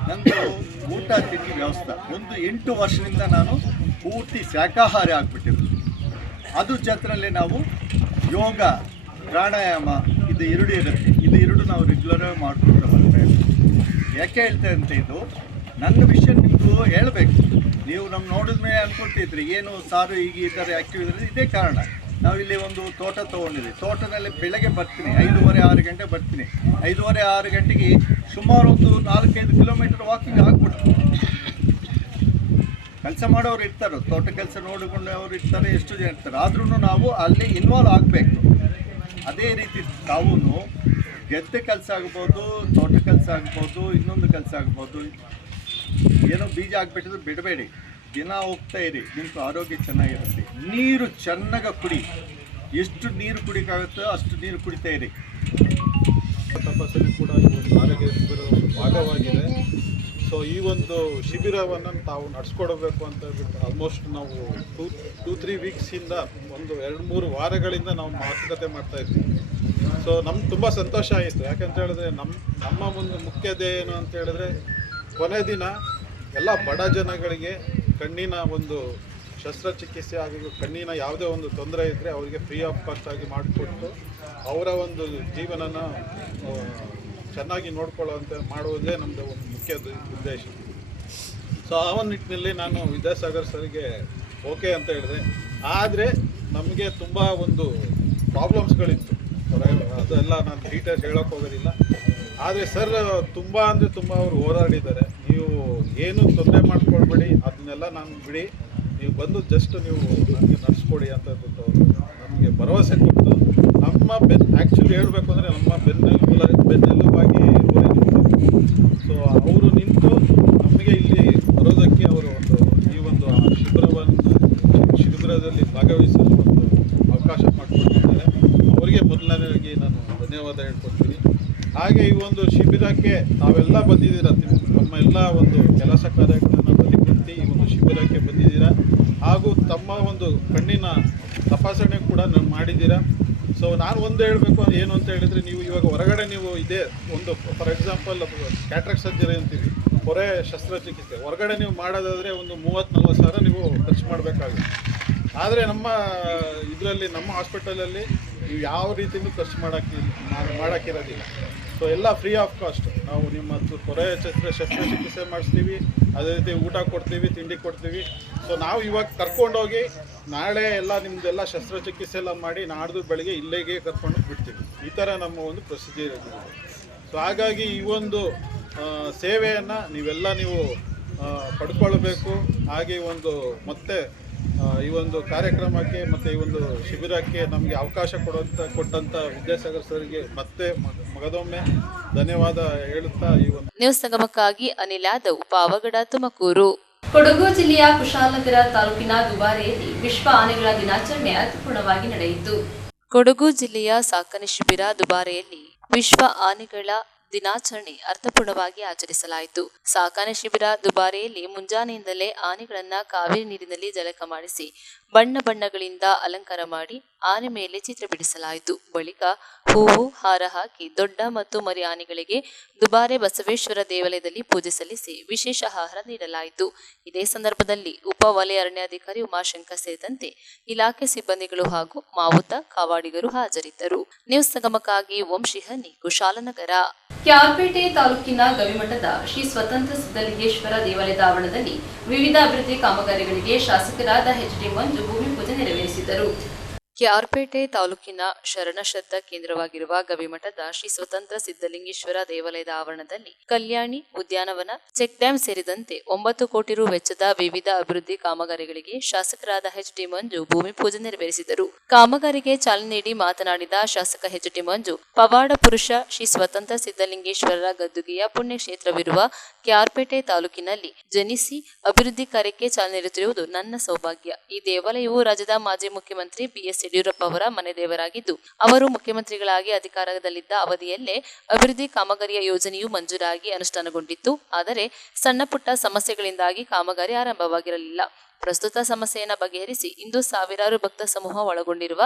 ನಂದು ಊಟ ತಿಂಡಿ ವ್ಯವಸ್ಥೆ. 8 ವರ್ಷದಿಂದ ನಾನು ಪೂರ್ತಿ ಶಾಕಾಹಾರಿ ಆಗಿಬಿಟ್ಟಿದ್ದು. ಅದು ಜೊತೆಯಲ್ಲಿ ನಾವು ಯೋಗ, ಪ್ರಾಣಾಯಾಮ ಇದು ಎರಡು ಇರುತ್ತೆ. ಇದು ಎರಡು ನಾವು ರೆಗ್ಯುಲರಾಗಿ ಮಾಡ್ಕೊಂಡು ಬರ್ತಾ ಇದ್ದೀವಿ. ಯಾಕೆ ಹೇಳ್ತಾ ಅಂತ, ಇದು ನನ್ನ ವಿಷಯ ನಿಮಗೂ ಹೇಳಬೇಕು. ನೀವು ನಮ್ಮ ನೋಡಿದ ಮೇಲೆ ಅಂದ್ಕೊಳ್ತಿದ್ರಿ ಏನು ಸಾರು ಹೀಗೆ ಈ ಥರ ಆ್ಯಕ್ಟಿವ್ ಇದ್ರೆ, ಇದೇ ಕಾರಣ. ನಾವಿಲ್ಲಿ ಒಂದು ತೋಟ ತೊಗೊಂಡಿದ್ವಿ. ತೋಟದಲ್ಲಿ ಬೆಳಗ್ಗೆ ಬರ್ತೀನಿ, 5:30-6 ಗಂಟೆ ಬರ್ತೀನಿ. 5:30-6 ಗಂಟೆಗೆ ಸುಮಾರು ಒಂದು 4-5 ಕಿಲೋಮೀಟರ್ ವಾಕಿಂಗ್ ಆಗ್ಬಿಡ್ತೀವಿ. ಕೆಲಸ ಮಾಡೋರು ಇರ್ತಾರೆ, ತೋಟ ಕೆಲಸ ನೋಡಿಕೊಂಡು ಅವರು ಇರ್ತಾರೆ, ಎಷ್ಟು ಜನ ಇರ್ತಾರೆ. ಆದ್ರೂ ನಾವು ಅಲ್ಲಿ ಇನ್ವಾಲ್ವ್ ಆಗಬೇಕು. ಅದೇ ರೀತಿ ತಾವು ಗೆದ್ದೆ ಕೆಲಸ ಆಗ್ಬೋದು, ತೋಟ ಕೆಲಸ ಆಗ್ಬೋದು, ಇನ್ನೊಂದು ಕೆಲಸ ಆಗ್ಬೋದು, ಏನೋ ಬೀಜ ಹಾಕ್ಬಿಟ್ಟಿದ್ರೆ ಬಿಡಬೇಡಿ. ದಿನ ಹೋಗ್ತಾ ಇರಿ, ನಿಮ್ಗೆ ಆರೋಗ್ಯ ಚೆನ್ನಾಗಿರುತ್ತೆ. ನೀರು ಚೆನ್ನಾಗಿ ಕುಡಿ. ಎಷ್ಟು ನೀರು ಕುಡಿಕಾಗುತ್ತೋ ಅಷ್ಟು ನೀರು ಕುಡಿತಾ ಇರಿ. ತಪಾಸಣೆ ಕೂಡ ಈ ಒಂದು ಆರೋಗ್ಯ ಶಿಬಿರದ ಒಂದು ಭಾಗವಾಗಿದೆ. ಸೊ ಈ ಒಂದು ಶಿಬಿರವನ್ನು ತಾವು ನಡೆಸ್ಕೊಡಬೇಕು ಅಂತ ಹೇಳ್ಬಿಟ್ಟು ಆಲ್ಮೋಸ್ಟ್ ನಾವು 2-3 ವೀಕ್ಸಿಂದ ಒಂದು 2-3 ವಾರಗಳಿಂದ ನಾವು ಮಾತುಕತೆ ಮಾಡ್ತಾ ಇದ್ವಿ. ಸೊ ನಮ್ಗೆ ತುಂಬ ಸಂತೋಷ ಆಯಿತು. ಯಾಕಂತ ಹೇಳಿದ್ರೆ ನಮ್ಮ ಒಂದು ಮುಖ್ಯ ಧ್ಯೇಯ ಏನು ಅಂತ ಹೇಳಿದ್ರೆ, ಕೊನೆ ದಿನ ಎಲ್ಲ ಬಡ ಜನಗಳಿಗೆ ಕಣ್ಣಿನ ಒಂದು ಶಸ್ತ್ರಚಿಕಿತ್ಸೆ ಆಗಿ ಕಣ್ಣಿನ ಯಾವುದೇ ಒಂದು ತೊಂದರೆ ಇದ್ದರೆ ಅವರಿಗೆ ಫ್ರೀ ಆಫ್ ಕಾಸ್ಟ್ ಆಗಿ ಮಾಡಿಕೊಟ್ಟು ಅವರ ಒಂದು ಜೀವನನ ಚೆನ್ನಾಗಿ ನೋಡ್ಕೊಳ್ಳುವಂತೆ ಮಾಡುವುದೇ ನಮ್ಮದು ಒಂದು ಮುಖ್ಯ ಉದ್ದೇಶ. ಸೊ ಆ ಒಂದು ನಿಟ್ಟಿನಲ್ಲಿ ನಾನು ವಿದ್ಯಾಸಾಗರ್ ಸರ್ಗೆ ಓಕೆ ಅಂತ ಹೇಳಿದೆ. ಆದರೆ ನಮಗೆ ತುಂಬ ಒಂದು ಪ್ರಾಬ್ಲಮ್ಸ್ಗಳಿತ್ತು, ಅದೆಲ್ಲ ನಾನು ಡೀಟೇಲ್ಸ್ ಹೇಳೋಕ್ಕೆ ಹೋಗೋದಿಲ್ಲ. ಆದರೆ ಸರ್ ತುಂಬ ಅಂದರೆ ತುಂಬ ಅವರು ಹೋರಾಡಿದ್ದಾರೆ. ನೀವು ಏನು ತೊಂದರೆ ಮಾಡ್ಕೊಳ್ಬೇಡಿ, ಅದನ್ನೆಲ್ಲ ನಾನು ಬಿಡಿ, ನೀವು ಬಂದು ಜಸ್ಟ್ ನೀವು ನನಗೆ ನಡೆಸ್ಕೊಡಿ ಅಂತ ಹೇಳ್ಬಿಟ್ಟು ಅವರು ನಮಗೆ ಭರವಸೆ ಕೊಟ್ಟು ನಮ್ಮ ಆ್ಯಕ್ಚುಲಿ ಹೇಳಬೇಕು ಅಂದರೆ ನಮ್ಮ ಬೆನ್ನೆಲುಬಾಗಿ ಅವರೇ ನಿಂತು. ಸೊ ಅವರು ನಿಂತು ನಮಗೆ ಇಲ್ಲಿ ಬರೋದಕ್ಕೆ ಅವರು ಈ ಒಂದು ಶಿಬಿರದಲ್ಲಿ ಭಾಗವಹಿಸಲು ಒಂದು ಅವಕಾಶ ಮಾಡಿಕೊಟ್ಟಿದ್ದಾರೆ. ಅವರಿಗೆ ಮೊದಲನೇದಾಗಿ ನಾನು ಧನ್ಯವಾದ ಹೇಳ್ಕೊಡ್ತೀನಿ. ಹಾಗೆ ಈ ಒಂದು ಶಿಬಿರಕ್ಕೆ ತಾವೆಲ್ಲ ಬಂದಿದ್ದೀರಾ, ನಮ್ಮ ಎಲ್ಲ ಒಂದು ಕೆಲಸ ಕಾರ್ಯಗಳನ್ನು ಬದಿಗೊತ್ತಿ ಈ ಒಂದು ಶಿಬಿರಕ್ಕೆ ಬಂದಿದ್ದೀರಾ. ಹಾಗೂ ತಮ್ಮ ಒಂದು ಕಣ್ಣಿನ ತಪಾಸಣೆ ಕೂಡ ನಾನು ಮಾಡಿದ್ದೀರಾ. ಸೊ ನಾನು ಒಂದು ಹೇಳಬೇಕು ಏನು ಅಂತ ಹೇಳಿದರೆ, ನೀವು ಇವಾಗ ಹೊರಗಡೆ ನೀವು ಇದೇ ಒಂದು ಫಾರ್ ಎಕ್ಸಾಂಪಲ್ ಕ್ಯಾಟ್ರಾಕ್ಟ್ ಸರ್ಜರಿ ಅಂತೀವಿ, ಹೊರೆ ಶಸ್ತ್ರಚಿಕಿತ್ಸೆ ಹೊರಗಡೆ ನೀವು ಮಾಡೋದಾದರೆ ಒಂದು 30-40 ಸಾವಿರ ನೀವು ಖರ್ಚು ಮಾಡಬೇಕಾಗುತ್ತೆ. ಆದರೆ ನಮ್ಮ ಇದರಲ್ಲಿ ನಮ್ಮ ಹಾಸ್ಪಿಟಲಲ್ಲಿ ನೀವು ಯಾವ ರೀತಿಯೂ ಖರ್ಚು ಮಾಡೋಕ್ಕಿರೋದಿಲ್ಲ. ಸೊ ಎಲ್ಲ ಫ್ರೀ ಆಫ್ ಕಾಸ್ಟ್. ನಾವು ನಿಮ್ಮ ಹೊರೆ ಶಸ್ತ್ರಚಿಕಿತ್ಸೆ ಮಾಡಿಸ್ತೀವಿ, ಅದೇ ರೀತಿ ಊಟ ಕೊಡ್ತೀವಿ, ತಿಂಡಿ ಕೊಡ್ತೀವಿ. ಸೊ ನಾವು ಇವಾಗ ಕರ್ಕೊಂಡೋಗಿ ನಾಳೆ ಎಲ್ಲ ನಿಮ್ಮದೆಲ್ಲ ಶಸ್ತ್ರಚಿಕಿತ್ಸೆ ಎಲ್ಲ ಮಾಡಿ ನಾಡ್ದು ಬೆಳಗ್ಗೆ ಇಲ್ಲಿಗೆ ಕರ್ಕೊಂಡು ಬಿಡ್ತೀವಿ. ಈ ಥರ ನಮ್ಮ ಒಂದು ಪ್ರೊಸೀಜರ್ ಇದೆ. ಸೊ ಹಾಗಾಗಿ ಈ ಒಂದು ಸೇವೆಯನ್ನು ನೀವು ಪಡ್ಕೊಳ್ಬೇಕು. ಹಾಗೆ ಒಂದು ಮತ್ತೆ ಈ ಒಂದು ಕಾರ್ಯಕ್ರಮಕ್ಕೆ ಮತ್ತು ಈ ಒಂದು ಶಿಬಿರಕ್ಕೆ ನಮಗೆ ಅವಕಾಶ ಕೊಟ್ಟಂಥ ವಿದ್ಯಾಸಾಗರ್ ಸರ್ಗೆ ಮತ್ತೆ ಮಗದೊಮ್ಮೆ ಧನ್ಯವಾದ ಹೇಳುತ್ತಾ ಈ ಒಂದು ನ್ಯೂಸ್ ಸಂಗಮಕ್ಕಾಗಿ ಅನಿಲ್ ಯಾದವ್, ಪಾವಗಡ, ತುಮಕೂರು. ಕೊಡಗು ಜಿಲ್ಲೆಯ ಕುಶಾಲನಗರ ತಾಲೂಕಿನ ದುಬಾರೆಯಲ್ಲಿ ವಿಶ್ವ ಆನೆಗಳ ದಿನಾಚರಣೆ ಅರ್ಥಪೂರ್ಣವಾಗಿ ನಡೆಯಿತು. ಕೊಡಗು ಜಿಲ್ಲೆಯ ಸಾಕಣೆ ಶಿಬಿರ ದುಬಾರೆಯಲ್ಲಿ ವಿಶ್ವ ಆನೆಗಳ ದಿನಾಚರಣೆ ಅರ್ಥಪೂರ್ಣವಾಗಿ ಆಚರಿಸಲಾಯಿತು. ಸಾಕಣೆ ಶಿಬಿರ ದುಬಾರೆಯಲ್ಲಿ ಮುಂಜಾನೆಯಿಂದಲೇ ಆನೆಗಳನ್ನ ಕಾವೇರಿ ನೀರಿನಲ್ಲಿ ಜಳಕ ಮಾಡಿಸಿ ಬಣ್ಣ ಬಣ್ಣಗಳಿಂದ ಅಲಂಕಾರ ಮಾಡಿ ಆನೆ ಮೇಲೆ ಚಿತ್ರ ಬಿಡಿಸಲಾಯಿತು. ಬಳಿಕ ಹೂವು ಹಾರ ಹಾಕಿ ದೊಡ್ಡ ಮತ್ತು ಮರಿ ಆನೆಗಳಿಗೆ ದುಬಾರೆ ಬಸವೇಶ್ವರ ದೇವಾಲಯದಲ್ಲಿ ಪೂಜೆ ಸಲ್ಲಿಸಿ ವಿಶೇಷ ಆಹಾರ ನೀಡಲಾಯಿತು. ಇದೇ ಸಂದರ್ಭದಲ್ಲಿ ಉಪ ವಲಯ ಅರಣ್ಯಾಧಿಕಾರಿ ಉಮಾಶಂಕರ್ ಸೇರಿದಂತೆ ಇಲಾಖೆ ಸಿಬ್ಬಂದಿಗಳು ಹಾಗೂ ಮಾವುತ ಕಾವಾಡಿಗರು ಹಾಜರಿದ್ದರು. ನ್ಯೂಸ್ ಸಂಗಮಕ್ಕಾಗಿ ವಂಶಿಹನಿ, ಕುಶಾಲನಗರ. ಕ್ಯಾರ್ಪೇಟೆ ತಾಲೂಕಿನ ಗವಿಮಠದ ಶ್ರೀ ಸ್ವತಂತ್ರ ಸಿದ್ಧಲಿಂಗೇಶ್ವರ ದೇವಾಲಯದ ಆವರಣದಲ್ಲಿ ವಿವಿಧ ಅಭಿವೃದ್ಧಿ ಕಾಮಗಾರಿಗಳಿಗೆ ಶಾಸಕರಾದ ಎಚ್.ಡಿ. ಮಂಜು ಭೂಮಿ ಪೂಜೆ ನೆರವೇರಿಸಿದರು. ಕ್ಯಾರ್ಪೇಟೆ ತಾಲೂಕಿನ ಶರಣಶ್ರದ್ಧ ಕೇಂದ್ರವಾಗಿರುವ ಗವಿಮಠದ ಶ್ರೀ ಸ್ವತಂತ್ರ ಸಿದ್ಧಲಿಂಗೇಶ್ವರ ದೇವಾಲಯದ ಆವರಣದಲ್ಲಿ ಕಲ್ಯಾಣಿ ಉದ್ಯಾನವನ, ಚೆಕ್ ಡ್ಯಾಂ ಸೇರಿದಂತೆ 9 ಕೋಟಿ ರು ವೆಚ್ಚದ ವಿವಿಧ ಅಭಿವೃದ್ಧಿ ಕಾಮಗಾರಿಗಳಿಗೆ ಶಾಸಕರಾದ ಎಚ್.ಡಿ. ಮಂಜು ಭೂಮಿ ಪೂಜೆ ನೆರವೇರಿಸಿದರು. ಕಾಮಗಾರಿಗೆ ಚಾಲನೆ ನೀಡಿ ಮಾತನಾಡಿದ ಶಾಸಕ ಎಚ್.ಡಿ. ಮಂಜು, ಪವಾಡ ಪುರುಷ ಶ್ರೀ ಸ್ವತಂತ್ರ ಸಿದ್ಧಲಿಂಗೇಶ್ವರರ ಗದ್ದುಗೆಯ ಪುಣ್ಯಕ್ಷೇತ್ರವಿರುವ ಕ್ಯಾರ್ಪೇಟೆ ತಾಲೂಕಿನಲ್ಲಿ ಜನಿಸಿ ಅಭಿವೃದ್ಧಿ ಕಾರ್ಯಕ್ಕೆ ಚಾಲನೆ ನೀಡುತ್ತಿರುವುದು ನನ್ನ ಸೌಭಾಗ್ಯ. ಈ ದೇವಾಲಯವು ರಾಜ್ಯದ ಮಾಜಿ ಮುಖ್ಯಮಂತ್ರಿ ಬಿಎಸ್ ಯಡಿಯೂರಪ್ಪ ಅವರ ಮನೆ ದೇವರಾಗಿದ್ದು, ಅವರು ಮುಖ್ಯಮಂತ್ರಿಗಳಾಗಿ ಅಧಿಕಾರದಲ್ಲಿದ್ದ ಅವಧಿಯಲ್ಲೇ ಅಭಿವೃದ್ಧಿ ಕಾಮಗಾರಿಯ ಯೋಜನೆಯು ಮಂಜೂರಾಗಿ ಅನುಷ್ಠಾನಗೊಂಡಿತ್ತು. ಆದರೆ ಸಣ್ಣ ಪುಟ್ಟ ಸಮಸ್ಯೆಗಳಿಂದಾಗಿ ಕಾಮಗಾರಿ ಆರಂಭವಾಗಿರಲಿಲ್ಲ. ಪ್ರಸ್ತುತ ಸಮಸ್ಯೆಯನ್ನು ಬಗೆಹರಿಸಿ ಇಂದು ಸಾವಿರಾರು ಭಕ್ತ ಸಮೂಹ ಒಳಗೊಂಡಿರುವ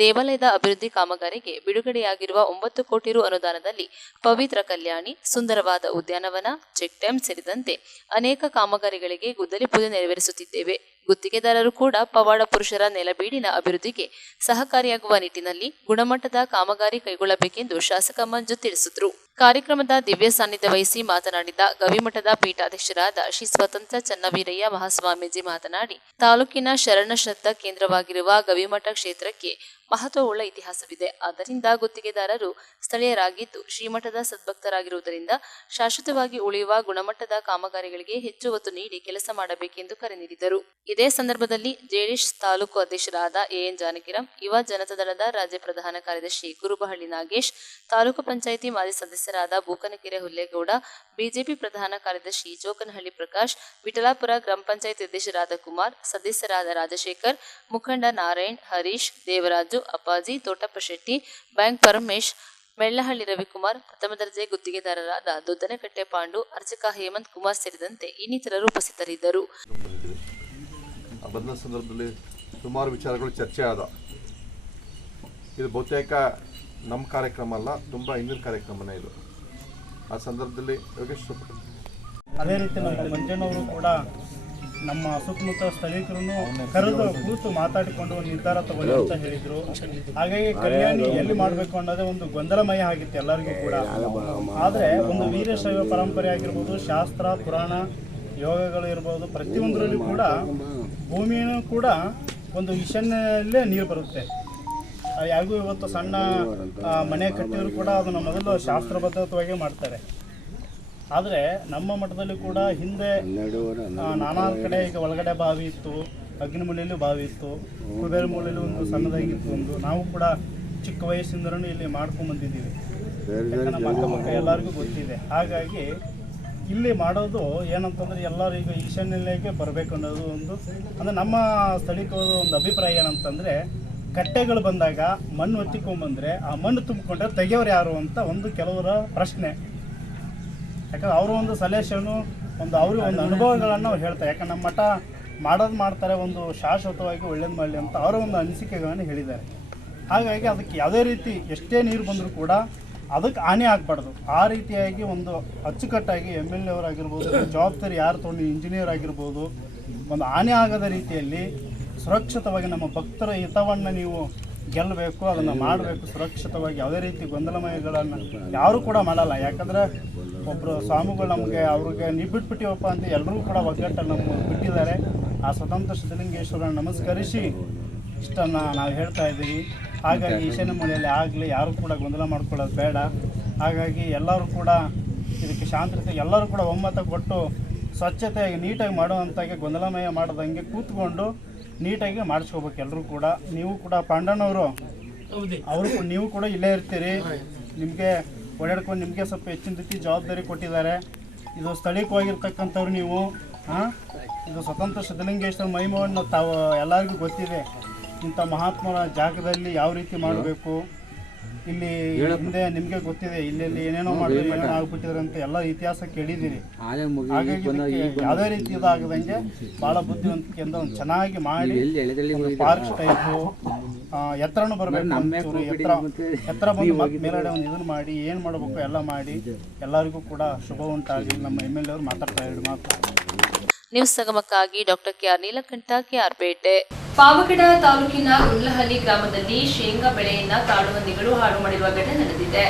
ದೇವಾಲಯದ ಅಭಿವೃದ್ಧಿ ಕಾಮಗಾರಿಗೆ ಬಿಡುಗಡೆಯಾಗಿರುವ 9 ಕೋಟಿ ರು ಅನುದಾನದಲ್ಲಿ ಪವಿತ್ರ ಕಲ್ಯಾಣಿ, ಸುಂದರವಾದ ಉದ್ಯಾನವನ, ಚೆಕ್ ಡ್ಯಾಂ ಸೇರಿದಂತೆ ಅನೇಕ ಕಾಮಗಾರಿಗಳಿಗೆ ಗುದ್ದಲಿ ಪೂಜೆ ನೆರವೇರಿಸುತ್ತಿದ್ದೇವೆ. ಗುತ್ತಿಗೆದಾರರು ಕೂಡ ಪವಾಡ ಪುರುಷರ ನೆಲಬೀಡಿನ ಅಭಿವೃದ್ಧಿಗೆ ಸಹಕಾರಿಯಾಗುವ ನಿಟ್ಟಿನಲ್ಲಿ ಗುಣಮಟ್ಟದ ಕಾಮಗಾರಿ ಕೈಗೊಳ್ಳಬೇಕೆಂದು ಶಾಸಕ ಮಂಜು ತಿಳಿಸಿದರು. ಕಾರ್ಯಕ್ರಮದ ದಿವ್ಯ ಸಾನ್ನಿಧ್ಯ ವಹಿಸಿ ಮಾತನಾಡಿದ ಗವಿಮಠದ ಪೀಠಾಧ್ಯಕ್ಷರಾದ ಶ್ರೀ ಸ್ವತಂತ್ರ ಚನ್ನವೀರಯ್ಯ ಮಹಾಸ್ವಾಮೀಜಿ ಮಾತನಾಡಿ, ತಾಲೂಕಿನ ಶರಣಶ್ರದ್ಧ ಕೇಂದ್ರವಾಗಿರುವ ಗವಿಮಠ ಕ್ಷೇತ್ರಕ್ಕೆ ಮಹತ್ವವುಳ್ಳ ಇತಿಹಾಸವಿದೆ. ಆದ್ದರಿಂದ ಗುತ್ತಿಗೆದಾರರು ಸ್ಥಳೀಯರಾಗಿದ್ದು ಶ್ರೀಮಠದ ಸದ್ಭಕ್ತರಾಗಿರುವುದರಿಂದ ಶಾಶ್ವತವಾಗಿ ಉಳಿಯುವ ಗುಣಮಟ್ಟದ ಕಾಮಗಾರಿಗಳಿಗೆ ಹೆಚ್ಚು ಒತ್ತು ನೀಡಿ ಕೆಲಸ ಮಾಡಬೇಕೆಂದು ಕರೆ ನೀಡಿದರು. ಇದೇ ಸಂದರ್ಭದಲ್ಲಿ ಜೆಡಿಎಸ್ ತಾಲೂಕು ಅಧ್ಯಕ್ಷರಾದ ಎಎನ್ ಜಾನಕಿರಾಮ್, ಯುವ ಜನತಾದಳದ ರಾಜ್ಯ ಪ್ರಧಾನ ಕಾರ್ಯದರ್ಶಿ ಕುರುಬಹಳ್ಳಿ ನಾಗೇಶ್, ತಾಲೂಕು ಪಂಚಾಯಿತಿ ಮಾಜಿ ಸದಸ್ಯರಾದ ಬೂಕನಕೆರೆ ಹುಲ್ಲೇಗೌಡ, ಬಿಜೆಪಿ ಪ್ರಧಾನ ಕಾರ್ಯದರ್ಶಿ ಜೋಕನಹಳ್ಳಿ ಪ್ರಕಾಶ್, ವಿಠಲಾಪುರ ಗ್ರಾಮ ಪಂಚಾಯತ್ ಅಧ್ಯಕ್ಷರಾದ ಕುಮಾರ್, ಸದಸ್ಯರಾದ ರಾಜಶೇಖರ್, ಮುಖಂಡ ನಾರಾಯಣ್, ಹರೀಶ್, ದೇವರಾಜು, ಅಪ್ಪಾಜಿ, ತೋಟಪ್ಪ ಶೆಟ್ಟಿ, ಬ್ಯಾಂಕ್ ಪರಮೇಶ್, ಮೆಳ್ಳಹಳ್ಳಿ ರವಿಕುಮಾರ್, ಪ್ರಥಮ ದರ್ಜೆ ಗುತ್ತಿಗೆದಾರರಾದ ದೊದ್ದನಕಟ್ಟೆ ಪಾಂಡು, ಅರ್ಚಕ ಹೇಮಂತ್ ಕುಮಾರ್ ಸೇರಿದಂತೆ ಇನ್ನಿತರರು ಉಪಸ್ಥಿತರಿದ್ದರು. ಬಂದ ಸಂದರ್ಭದಲ್ಲಿ ಸುಮಾರು ವಿಚಾರಗಳು ಚರ್ಚೆ ಆದ. ಇದು ಬಹುತೇಕ ನಮ್ಮ ಕಾರ್ಯಕ್ರಮ ಅಲ್ಲ, ತುಂಬ ಹಿಂದಿನ ಕಾರ್ಯಕ್ರಮನೇ ಇದು. ಆ ಸಂದರ್ಭದಲ್ಲಿ ಯೋಗೇಶ್ ಅದೇ ರೀತಿ ನಮ್ಮ ಮಂಜಣ್ಣವರು ಕೂಡ ನಮ್ಮ ಸುತ್ತಮುತ್ತ ಸ್ಥಳೀಕರನ್ನು ಕರೆದು ಕೂತು ಮಾತಾಡಿಕೊಂಡು ಒಂದು ನಿರ್ಧಾರ ತಗೊಳ್ಳಿ ಅಂತ ಹೇಳಿದ್ರು. ಹಾಗಾಗಿ ಕಲ್ಯಾಣಿ ಎಲ್ಲಿ ಮಾಡಬೇಕು ಅನ್ನೋದೇ ಒಂದು ಗೊಂದಲಮಯ ಆಗಿತ್ತು ಎಲ್ಲರಿಗೂ ಕೂಡ. ಆದರೆ ಒಂದು ವೀರಶೈವ ಪರಂಪರೆ ಆಗಿರ್ಬೋದು, ಶಾಸ್ತ್ರ ಪುರಾಣ ಯೋಗಗಳು ಇರ್ಬೋದು, ಪ್ರತಿಯೊಂದರಲ್ಲೂ ಕೂಡ ಭೂಮಿಯೂ ಕೂಡ ಒಂದು ಈಶಾನ್ಯಲ್ಲೇ ನೀರು ಬರುತ್ತೆ. ಯಾರಿಗೂ ಇವತ್ತು ಸಣ್ಣ ಮನೆ ಕಟ್ಟಿದ್ರು ಕೂಡ ಅದನ್ನು ಮೊದಲು ಶಾಸ್ತ್ರಬದ್ಧವಾಗಿ ಮಾಡ್ತಾರೆ. ಆದರೆ ನಮ್ಮ ಮಠದಲ್ಲಿ ಕೂಡ ಹಿಂದೆ ನಾನಾ ಕಡೆ ಈಗ ಒಳಗಡೆ ಬಾವಿ ಇತ್ತು, ಅಗ್ನಿಮೂಲೆಯಲ್ಲೂ ಬಾವಿ ಇತ್ತು, ಕುಬೇರ ಮೂಲೆಯಲ್ಲಿ ಒಂದು ಸಣ್ಣದಾಗಿತ್ತು ಒಂದು. ನಾವು ಕೂಡ ಚಿಕ್ಕ ವಯಸ್ಸಿಂದಲೂ ಇಲ್ಲಿ ಮಾಡ್ಕೊಂಡು ಬಂದಿದ್ದೀವಿ. ನಮ್ಮ ಅಕ್ಕಪಕ್ಕ ಎಲ್ಲರಿಗೂ ಗೊತ್ತಿದೆ. ಹಾಗಾಗಿ ಇಲ್ಲಿ ಮಾಡೋದು ಏನಂತಂದರೆ ಎಲ್ಲರೂ ಈಗ ಈಶಾನ್ಯಕ್ಕೆ ಬರಬೇಕು ಅನ್ನೋದು ಒಂದು, ಅಂದರೆ ನಮ್ಮ ಸ್ಥಳೀಕವಾದ ಒಂದು ಅಭಿಪ್ರಾಯ ಏನಂತಂದರೆ, ಕಟ್ಟೆಗಳು ಬಂದಾಗ ಮಣ್ಣು ಹೊತ್ತಿಕೊಂಡ್ಬಂದರೆ ಆ ಮಣ್ಣು ತುಂಬಿಕೊಂಡ್ರೆ ತೆಗೆಯೋರು ಯಾರು ಅಂತ ಒಂದು ಕೆಲವರ ಪ್ರಶ್ನೆ. ಯಾಕಂದ್ರೆ ಅವರು ಒಂದು ಸಲಹೆಷನು ಒಂದು ಅವ್ರಿಗೆ ಒಂದು ಅನುಭವಗಳನ್ನು ಅವ್ರು ಹೇಳ್ತಾರೆ. ಯಾಕಂದ್ರೆ ನಮ್ಮ ಮಠ ಮಾಡೋದು ಮಾಡ್ತಾರೆ, ಒಂದು ಶಾಶ್ವತವಾಗಿ ಒಳ್ಳೇದು ಮಾಡಲಿ ಅಂತ ಅವರ ಒಂದು ಅನಿಸಿಕೆಗಳನ್ನು ಹೇಳಿದ್ದಾರೆ. ಹಾಗಾಗಿ ಅದಕ್ಕೆ ಯಾವುದೇ ರೀತಿ ಎಷ್ಟೇ ನೀರು ಬಂದರೂ ಕೂಡ ಅದಕ್ಕೆ ಹಾನಿ ಆಗಬಾರ್ದು. ಆ ರೀತಿಯಾಗಿ ಒಂದು ಅಚ್ಚುಕಟ್ಟಾಗಿ MLA ಅವರಾಗಿರ್ಬೋದು, ಜವಾಬ್ದಾರಿ ಯಾರು ತೊಗೊಂಡು ಇಂಜಿನಿಯರ್ ಆಗಿರ್ಬೋದು, ಒಂದು ಹಾನಿ ಆಗದ ರೀತಿಯಲ್ಲಿ ಸುರಕ್ಷಿತವಾಗಿ ನಮ್ಮ ಭಕ್ತರ ಹಿತವನ್ನು ನೀವು ಗೆಲ್ಲಬೇಕು, ಅದನ್ನು ಮಾಡಬೇಕು ಸುರಕ್ಷಿತವಾಗಿ. ಯಾವುದೇ ರೀತಿ ಗೊಂದಲಮಯಗಳನ್ನು ಯಾರೂ ಕೂಡ ಮಾಡಲ್ಲ. ಯಾಕಂದರೆ ಒಬ್ಬರು ಸ್ವಾಮಿಗಳು ನಮಗೆ ಅವ್ರಿಗೆ ನೀವು ಬಿಟ್ಬಿಟ್ಟಿವಪ್ಪ ಅಂತ ಎಲ್ಲರೂ ಕೂಡ ಒಗ್ಗಟ್ಟನ್ನು ನಮಗೆ ಬಿಟ್ಟಿದ್ದಾರೆ. ಆ ಸ್ವತಂತ್ರ ಸಿದ್ಧಲಿಂಗೇಶ್ವರನ ನಮಸ್ಕರಿಸಿ ಇಷ್ಟನ್ನು ನಾವು ಹೇಳ್ತಾ ಇದ್ದೀವಿ. ಹಾಗಾಗಿ ಈಶಾನ್ಯ ಮೂಲೆಯಲ್ಲಿ ಆಗಲಿ, ಯಾರು ಕೂಡ ಗೊಂದಲ ಮಾಡ್ಕೊಳ್ಳೋದು ಬೇಡ. ಹಾಗಾಗಿ ಎಲ್ಲರೂ ಕೂಡ ಇದಕ್ಕೆ ಶಾಂತತೆ, ಎಲ್ಲರೂ ಕೂಡ ಒಮ್ಮತ ಕೊಟ್ಟು ಸ್ವಚ್ಛತೆಯಾಗಿ ನೀಟಾಗಿ ಮಾಡುವಂತಾಗಿ ಗೊಂದಲಮಯ ಮಾಡದಂಗೆ ಕೂತ್ಕೊಂಡು ನೀಟಾಗಿ ಮಾಡಿಸ್ಕೋಬೇಕು ಎಲ್ಲರೂ ಕೂಡ. ನೀವು ಕೂಡ ಪಾಂಡಣ್ಣವರು ನೀವು ಕೂಡ ಇಲ್ಲೇ ಇರ್ತೀರಿ, ನಿಮಗೆ ಓಡಾಡ್ಕೊಂಡು ನಿಮಗೆ ಸ್ವಲ್ಪ ಹೆಚ್ಚಿನ ರೀತಿ ಜವಾಬ್ದಾರಿ ಕೊಟ್ಟಿದ್ದಾರೆ. ಇದು ಸ್ಥಳೀಯವಾಗಿರ್ತಕ್ಕಂಥವ್ರು ನೀವು. ಇದು ಸ್ವತಂತ್ರ ಸಿದ್ಧಲಿಂಗೇಶ್ವರ ಮಹಿಮೆಯನ್ನು ತಾವು ಎಲ್ಲರಿಗೂ ಗೊತ್ತಿದೆ. ಇಂಥ ಮಹಾತ್ಮರ ಜಾಗದಲ್ಲಿ ಯಾವ ರೀತಿ ಮಾಡಬೇಕು, ಇಲ್ಲಿ ಹಿಂದೆ ನಿಮಗೆ ಗೊತ್ತಿದೆ, ಇಲ್ಲಿ ಏನೇನೋ ಮಾಡಿದ್ರೆ ಏನೇನೋ ಆಗ್ಬಿಟ್ಟಿದ್ರೆ ಅಂತ ಎಲ್ಲ ಇತಿಹಾಸ ಕೇಳಿದ್ದೀರಿ. ಹಾಗಾಗಿ ಯಾವುದೇ ರೀತಿ ಇದಾಗದಂಗೆ ಭಾಳ ಬುದ್ಧಿವಂತಿಕೆಯಿಂದ ಒಂದು ಚೆನ್ನಾಗಿ ಮಾಡಿ ಪಾರ್ಕ್ ಟೈಪು ಎತ್ತರನೂ ಬರಬೇಕು, ಎತ್ತರ ಬಂದು ಮತ್ತೆ ಮೇಲ್ಗಡೆ ಒಂದು ಇದನ್ನು ಮಾಡಿ ಏನು ಮಾಡಬೇಕು ಎಲ್ಲ ಮಾಡಿ ಎಲ್ಲರಿಗೂ ಕೂಡ ಶುಭ ಉಂಟಾಗಲಿ. ನಮ್ಮ MLA ಅವರು ಮಾತಾಡ್ತಾ 2 ಮಾತು. ನ್ಯೂಸ್ ಸಂಗಮಕ್ಕಾಗಿ doctor KR Neelakantha, KR Pete. Pavagada ತಾಲೂಕಿನ ಗುಂಡ್ಲಹಳ್ಳಿ ಗ್ರಾಮದಲ್ಲಿ ಶೇಂಗಾ ಬೆಳೆಯನ್ನ ಕಾಡುಹಂದಿಗಳು ಹಾಳು ಮಾಡಿರುವ ಘಟನೆ ನಡೆದಿದೆ.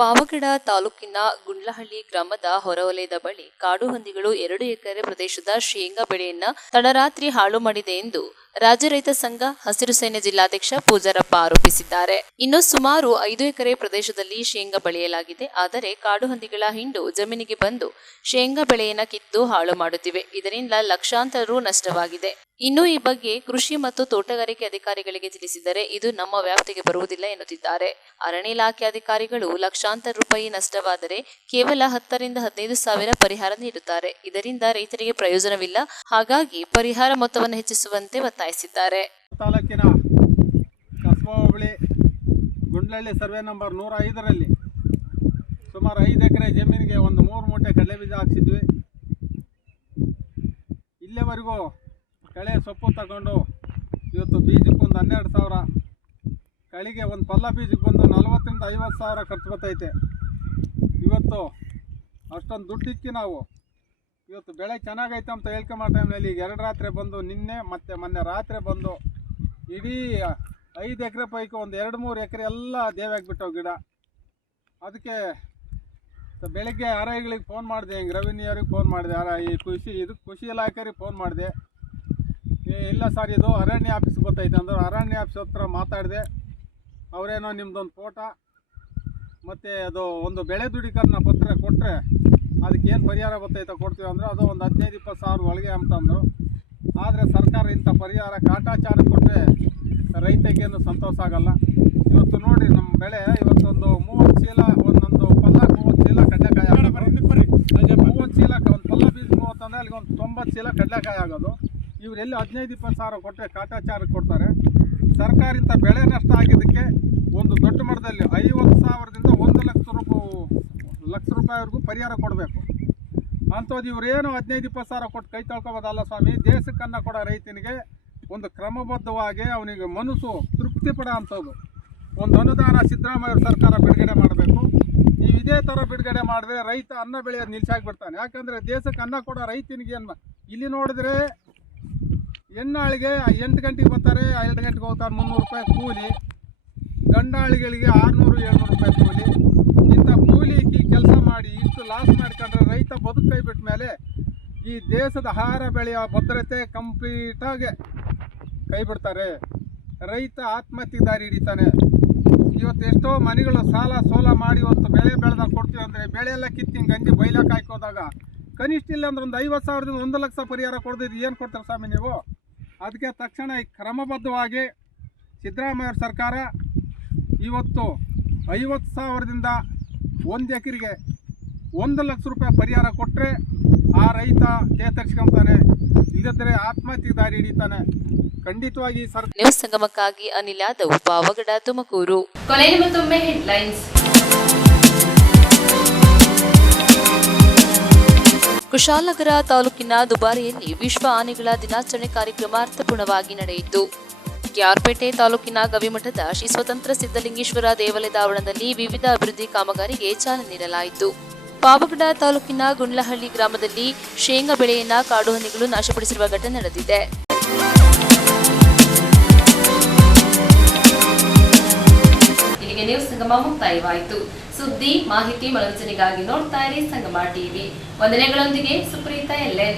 ಪಾವಗಡ ತಾಲೂಕಿನ ಗುಂಡ್ಲಹಳ್ಳಿ ಗ್ರಾಮದ ಹೊರವಲಯದ ಬಳಿ ಕಾಡುಹಂದಿಗಳು 2 ಎಕರೆ ಪ್ರದೇಶದ ಶೇಂಗಾ ಬೆಳೆಯನ್ನ ತಡರಾತ್ರಿ ಹಾಳು ಮಾಡಿದೆ ಎಂದು ರಾಜ್ಯ ರೈತ ಸಂಘ ಹಸಿರು ಸೇನೆ ಜಿಲ್ಲಾಧ್ಯಕ್ಷ ಪೂಜಾರಪ್ಪ ಆರೋಪಿಸಿದ್ದಾರೆ. ಇನ್ನು ಸುಮಾರು 5 ಎಕರೆ ಪ್ರದೇಶದಲ್ಲಿ ಶೇಂಗಾ ಬೆಳೆಯಲಾಗಿದೆ. ಆದರೆ ಕಾಡುಹಂದಿಗಳ ಹಿಂಡು ಜಮೀನಿಗೆ ಬಂದು ಶೇಂಗಾ ಬೆಳೆಯನ್ನ ಕಿತ್ತು ಹಾಳು ಮಾಡುತ್ತಿವೆ. ಇದರಿಂದ ಲಕ್ಷಾಂತರ ರು ನಷ್ಟವಾಗಿದೆ. ಇನ್ನು ಈ ಬಗ್ಗೆ ಕೃಷಿ ಮತ್ತು ತೋಟಗಾರಿಕೆ ಅಧಿಕಾರಿಗಳಿಗೆ ತಿಳಿಸಿದರೆ ಇದು ನಮ್ಮ ವ್ಯಾಪ್ತಿಗೆ ಬರುವುದಿಲ್ಲ ಎನ್ನುತ್ತಿದ್ದಾರೆ. ಅರಣ್ಯ ಇಲಾಖೆ ಅಧಿಕಾರಿಗಳು ಲಕ್ಷಾಂತರ ರೂಪಾಯಿ ನಷ್ಟವಾದರೆ ಕೇವಲ 10 ರಿಂದ 15 ಸಾವಿರ ಪರಿಹಾರ ನೀಡುತ್ತಾರೆ. ಇದರಿಂದ ರೈತರಿಗೆ ಪ್ರಯೋಜನವಿಲ್ಲ. ಹಾಗಾಗಿ ಪರಿಹಾರ ಮೊತ್ತವನ್ನು ಹೆಚ್ಚಿಸುವಂತೆ ಒತ್ತಾಯಿಸಿದ್ದಾರೆ. ತಾಲೂಕಿನ ಕಸ್ಬಾ ಹೋಬಳಿ ಗುಂಡ್ಲಹಳ್ಳಿ ಸರ್ವೆ ನಂಬರ್ 105ರಲ್ಲಿ ಸುಮಾರು 5 ಎಕರೆ ಜಮೀನಿಗೆ ಒಂದು 3 ಮೂಟೆ ಕಡಲೆ ಬೀಜ ಹಾಕ್ಸಿದ್ವಿ. ಇಲ್ಲಿವರೆಗೂ ಕಳೆ ಸೊಪ್ಪು ತಗೊಂಡು ಇವತ್ತು ಬೀಜಕ್ಕೆ ಒಂದು 12,000, ಕಳಿಗೆ ಒಂದು ಪಲ್ಲ ಬೀಜಕ್ಕೆ ಬಂದು 40 ರಿಂದ 50 ಸಾವಿರ ಖರ್ಚು ಬರ್ತೈತೆ. ಇವತ್ತು ಅಷ್ಟೊಂದು ದುಡ್ಡಿಕ್ಕಿ ನಾವು ಇವತ್ತು ಬೆಳೆ ಚೆನ್ನಾಗೈತೆ ಅಂತ ಹೇಳ್ಕೊಂಬ ಟೈಮ್ನಲ್ಲಿ ಈಗ 2 ರಾತ್ರಿ ಬಂದು ನಿನ್ನೆ ಮತ್ತು ಮೊನ್ನೆ ರಾತ್ರಿ ಬಂದು ಇಡೀ 5 ಎಕರೆ ಪೈಕಿ ಒಂದು 2-3 ಎಕರೆ ಎಲ್ಲ ದೇವಾಗ್ಬಿಟ್ಟವು ಗಿಡ. ಅದಕ್ಕೆ ಬೆಳಗ್ಗೆ RIಗಳಿಗೆ ಫೋನ್ ಮಾಡಿದೆ, ಹಿಂಗೆ ರೆವಿನ್ಯೂ ಅವ್ರಿಗೆ ಫೋನ್ ಮಾಡಿದೆ, ಈ ಕೃಷಿ ಇಲಾಖೆಯವ್ರಿಗೆ ಫೋನ್ ಮಾಡಿದೆ. ಇಲ್ಲ ಸರ್ ಇದು ಅರಣ್ಯ ಆಫೀಸ್ ಗೊತ್ತೈತೆ ಅಂದ್ರೆ ಅರಣ್ಯ ಆಫೀಸ್ ಹತ್ರ ಮಾತಾಡಿದೆ. ಅವರೇನೋ ನಿಮ್ಮದೊಂದು ಫೋಟೋ ಮತ್ತು ಅದು ಒಂದು ಬೆಳೆ ದುಡಿಕರನ್ನ ಪತ್ರ ಕೊಟ್ಟರೆ ಅದಕ್ಕೇನು ಪರಿಹಾರ ಗೊತ್ತೈತೆ ಕೊಡ್ತೀವಿ ಅಂದರೆ ಅದು ಒಂದು 15-20 ಸಾವಿರ ಒಳಗೆ ಅಂತಂದರು. ಆದರೆ ಸರ್ಕಾರ ಇಂಥ ಪರಿಹಾರ ಕಾಟಾಚಾರ ಕೊಟ್ಟರೆ ರೈತಗೇನು ಸಂತೋಷ ಆಗಲ್ಲ. ಇವತ್ತು ನೋಡಿ ನಮ್ಮ ಬೆಳೆ ಇವತ್ತೊಂದು 30 ಚೀಲ, ಒಂದೊಂದು ಪಲ್ಲ 30 ಚೀಲ ಕಡಲೆಕಾಯಿ ಆಗೋದು. 30 ಚೀಲ ಒಂದು ಪಲ್ಲ ಬೀಜ 30 ಅಂದರೆ ಅಲ್ಲಿಗೆ ಒಂದು 90 ಚೀಲ ಕಡಲೆಕಾಯಿ ಆಗೋದು. ಇವರೆಲ್ಲಿ 15-20 ಸಾವಿರ ಕೊಟ್ಟರೆ ಕಾಟಾಚಾರಕ್ಕೆ ಕೊಡ್ತಾರೆ. ಸರ್ಕಾರ ಇಂಥ ಬೆಳೆ ನಷ್ಟ ಆಗಿದ್ದಕ್ಕೆ ಒಂದು ದೊಡ್ಡ ಮಟ್ಟದಲ್ಲಿ 50,000ದಿಂದ 1 ಲಕ್ಷ ರೂಪಾಯಿವರೆಗೂ ಪರಿಹಾರ ಕೊಡಬೇಕು. ಅಂಥದ್ದು ಇವರೇನು 15-20 ಸಾವಿರ ಕೊಟ್ಟು ಕೈ ತೊಳ್ಕೊಬೋದಲ್ಲ ಸ್ವಾಮಿ. ದೇಶಕ್ಕನ್ನು ಕೊಡೋ ರೈತನಿಗೆ ಒಂದು ಕ್ರಮಬದ್ಧವಾಗಿ ಅವನಿಗೆ ಮನಸ್ಸು ತೃಪ್ತಿ ಪಡೋ ಅಂಥದ್ದು ಒಂದು ಅನುದಾನ ಸಿದ್ದರಾಮಯ್ಯ ಸರ್ಕಾರ ಬಿಡುಗಡೆ ಮಾಡಬೇಕು. ನೀವು ಇದೇ ಥರ ಬಿಡುಗಡೆ ಮಾಡಿದ್ರೆ ರೈತ ಅನ್ನ ಬೆಳೆಯೋದು ನಿಲ್ಸಾಗ್ಬಿಡ್ತಾನೆ. ಯಾಕಂದರೆ ದೇಶಕ್ಕೆ ಅನ್ನ ಕೊಡೋ ರೈತನಿಗೆ ಏನು ಇಲ್ಲಿ ನೋಡಿದ್ರೆ ಹೆಣ್ಣಾಳಿಗೆ 8 ಗಂಟೆಗೆ ಬರ್ತಾರೆ, 2 ಗಂಟೆಗೆ ಹೋಗ್ತಾರೆ, 300 ರೂಪಾಯಿ ಕೂಲಿ. ಗಂಡಾಳಿಗಳಿಗೆ 600-700 ರೂಪಾಯಿ ಕೂಲಿ. ಇಂಥ ಕೂಲಿ ಕೆಲಸ ಮಾಡಿ ಇಷ್ಟು ಲಾಸ್ ಮಾಡ್ಕೊಂಡ್ರೆ ರೈತ ಬದುಕು ಕೈ ಬಿಟ್ಟ ಮೇಲೆ ಈ ದೇಶದ ಆಹಾರ ಬೆಳೆಯ ಭದ್ರತೆ ಕಂಪ್ಲೀಟಾಗಿ ಕೈ ಬಿಡ್ತಾರೆ. ರೈತ ಆತ್ಮಹತ್ಯೆ ದಾರಿ ಹಿಡಿತಾನೆ. ಇವತ್ತು ಎಷ್ಟೋ ಮನೆಗಳು ಸಾಲ ಸೋಲ ಮಾಡಿ ಇವತ್ತು ಬೆಳೆ ಬೆಳೆದಾಗ ಕೊಡ್ತೀವಿ ಅಂದರೆ ಬೆಳೆ ಎಲ್ಲ ಕಿತ್ತಿ ಗಂಜಿ ಬೈಲಕ್ಕೆ ಹಾಕೋದಾಗ ಕನಿಷ್ಠ ಇಲ್ಲ ಅಂದ್ರೆ ಒಂದು 50,000ದಿಂದ 1 ಲಕ್ಷ ಪರಿಹಾರ ಕೊಡ್ದಿದ್ದು ಏನು ಕೊಡ್ತಾರೆ ಸ್ವಾಮಿ ನೀವು? ಅದಕ್ಕೆ ತಕ್ಷಣ ಈ ಕ್ರಮಬದ್ಧವಾಗಿ ಸಿದ್ದರಾಮಯ್ಯ ಸರ್ಕಾರ ಇವತ್ತು 50,000ದಿಂದ 1 ಎಕರೆಗೆ 1 ಲಕ್ಷ ರೂಪಾಯಿ ಪರಿಹಾರ ಕೊಟ್ಟರೆ ಆ ರೈತ ಚೇತರಿಸ್ಕೊಂತಾನೆ, ಇಲ್ಲದ್ರೆ ಆತ್ಮಹತ್ಯೆ ದಾರಿ ಹಿಡಿತಾನೆ. ಖಂಡಿತವಾಗಿ ನ್ಯೂಸ್ ಸಂಗಮಕ್ಕಾಗಿ ಅನಿಲ್ ಯಾದವ್, ಪಾವಗಡ, ತುಮಕೂರು. ಕೊನೆಯಲ್ಲಿ ಮತ್ತೊಮ್ಮೆ ಹೆಡ್ಲೈನ್ಸ್. ಕುಶಾಲನಗರ ತಾಲೂಕಿನ ದುಬಾರಿಯಲ್ಲಿ ವಿಶ್ವ ಆನೆಗಳ ದಿನಾಚರಣೆ ಕಾರ್ಯಕ್ರಮ ಅರ್ಥಪೂರ್ಣವಾಗಿ ನಡೆಯಿತು. KR ಪೇಟೆ ತಾಲೂಕಿನ ಗವಿಮಠದ ಶ್ರೀ ಸ್ವತಂತ್ರ ಸಿದ್ಧಲಿಂಗೇಶ್ವರ ದೇವಾಲಯದ ಆವರಣದಲ್ಲಿ ವಿವಿಧ ಅಭಿವೃದ್ಧಿ ಕಾಮಗಾರಿಗೆ ಚಾಲನೆ ನೀಡಲಾಯಿತು. ಪಾವಗಡ ತಾಲೂಕಿನ ಗುಂಡ್ಲಹಳ್ಳಿ ಗ್ರಾಮದಲ್ಲಿ ಶೇಂಗಾ ಬೆಳೆಯನ್ನ ಕಾಡುಹಂದಿಗಳು ನಾಶಪಡಿಸಿರುವ ಘಟನೆ ನಡೆದಿದೆ. ಇಲ್ಲಿಗೆ ನ್ಯೂಸ್ ಸಂಗಮ ಮುಕ್ತಾಯವಾಯಿತು. ಸುದ್ದಿ, ಮಾಹಿತಿ, ಮನರಂಜನೆಗಾಗಿ ನೋಡ್ತಾ ಇರಿ ಸಂಗಮ ಟಿವಿ. ವಂದನೆಗಳೊಂದಿಗೆ ಸುಪ್ರೀತಾ LN.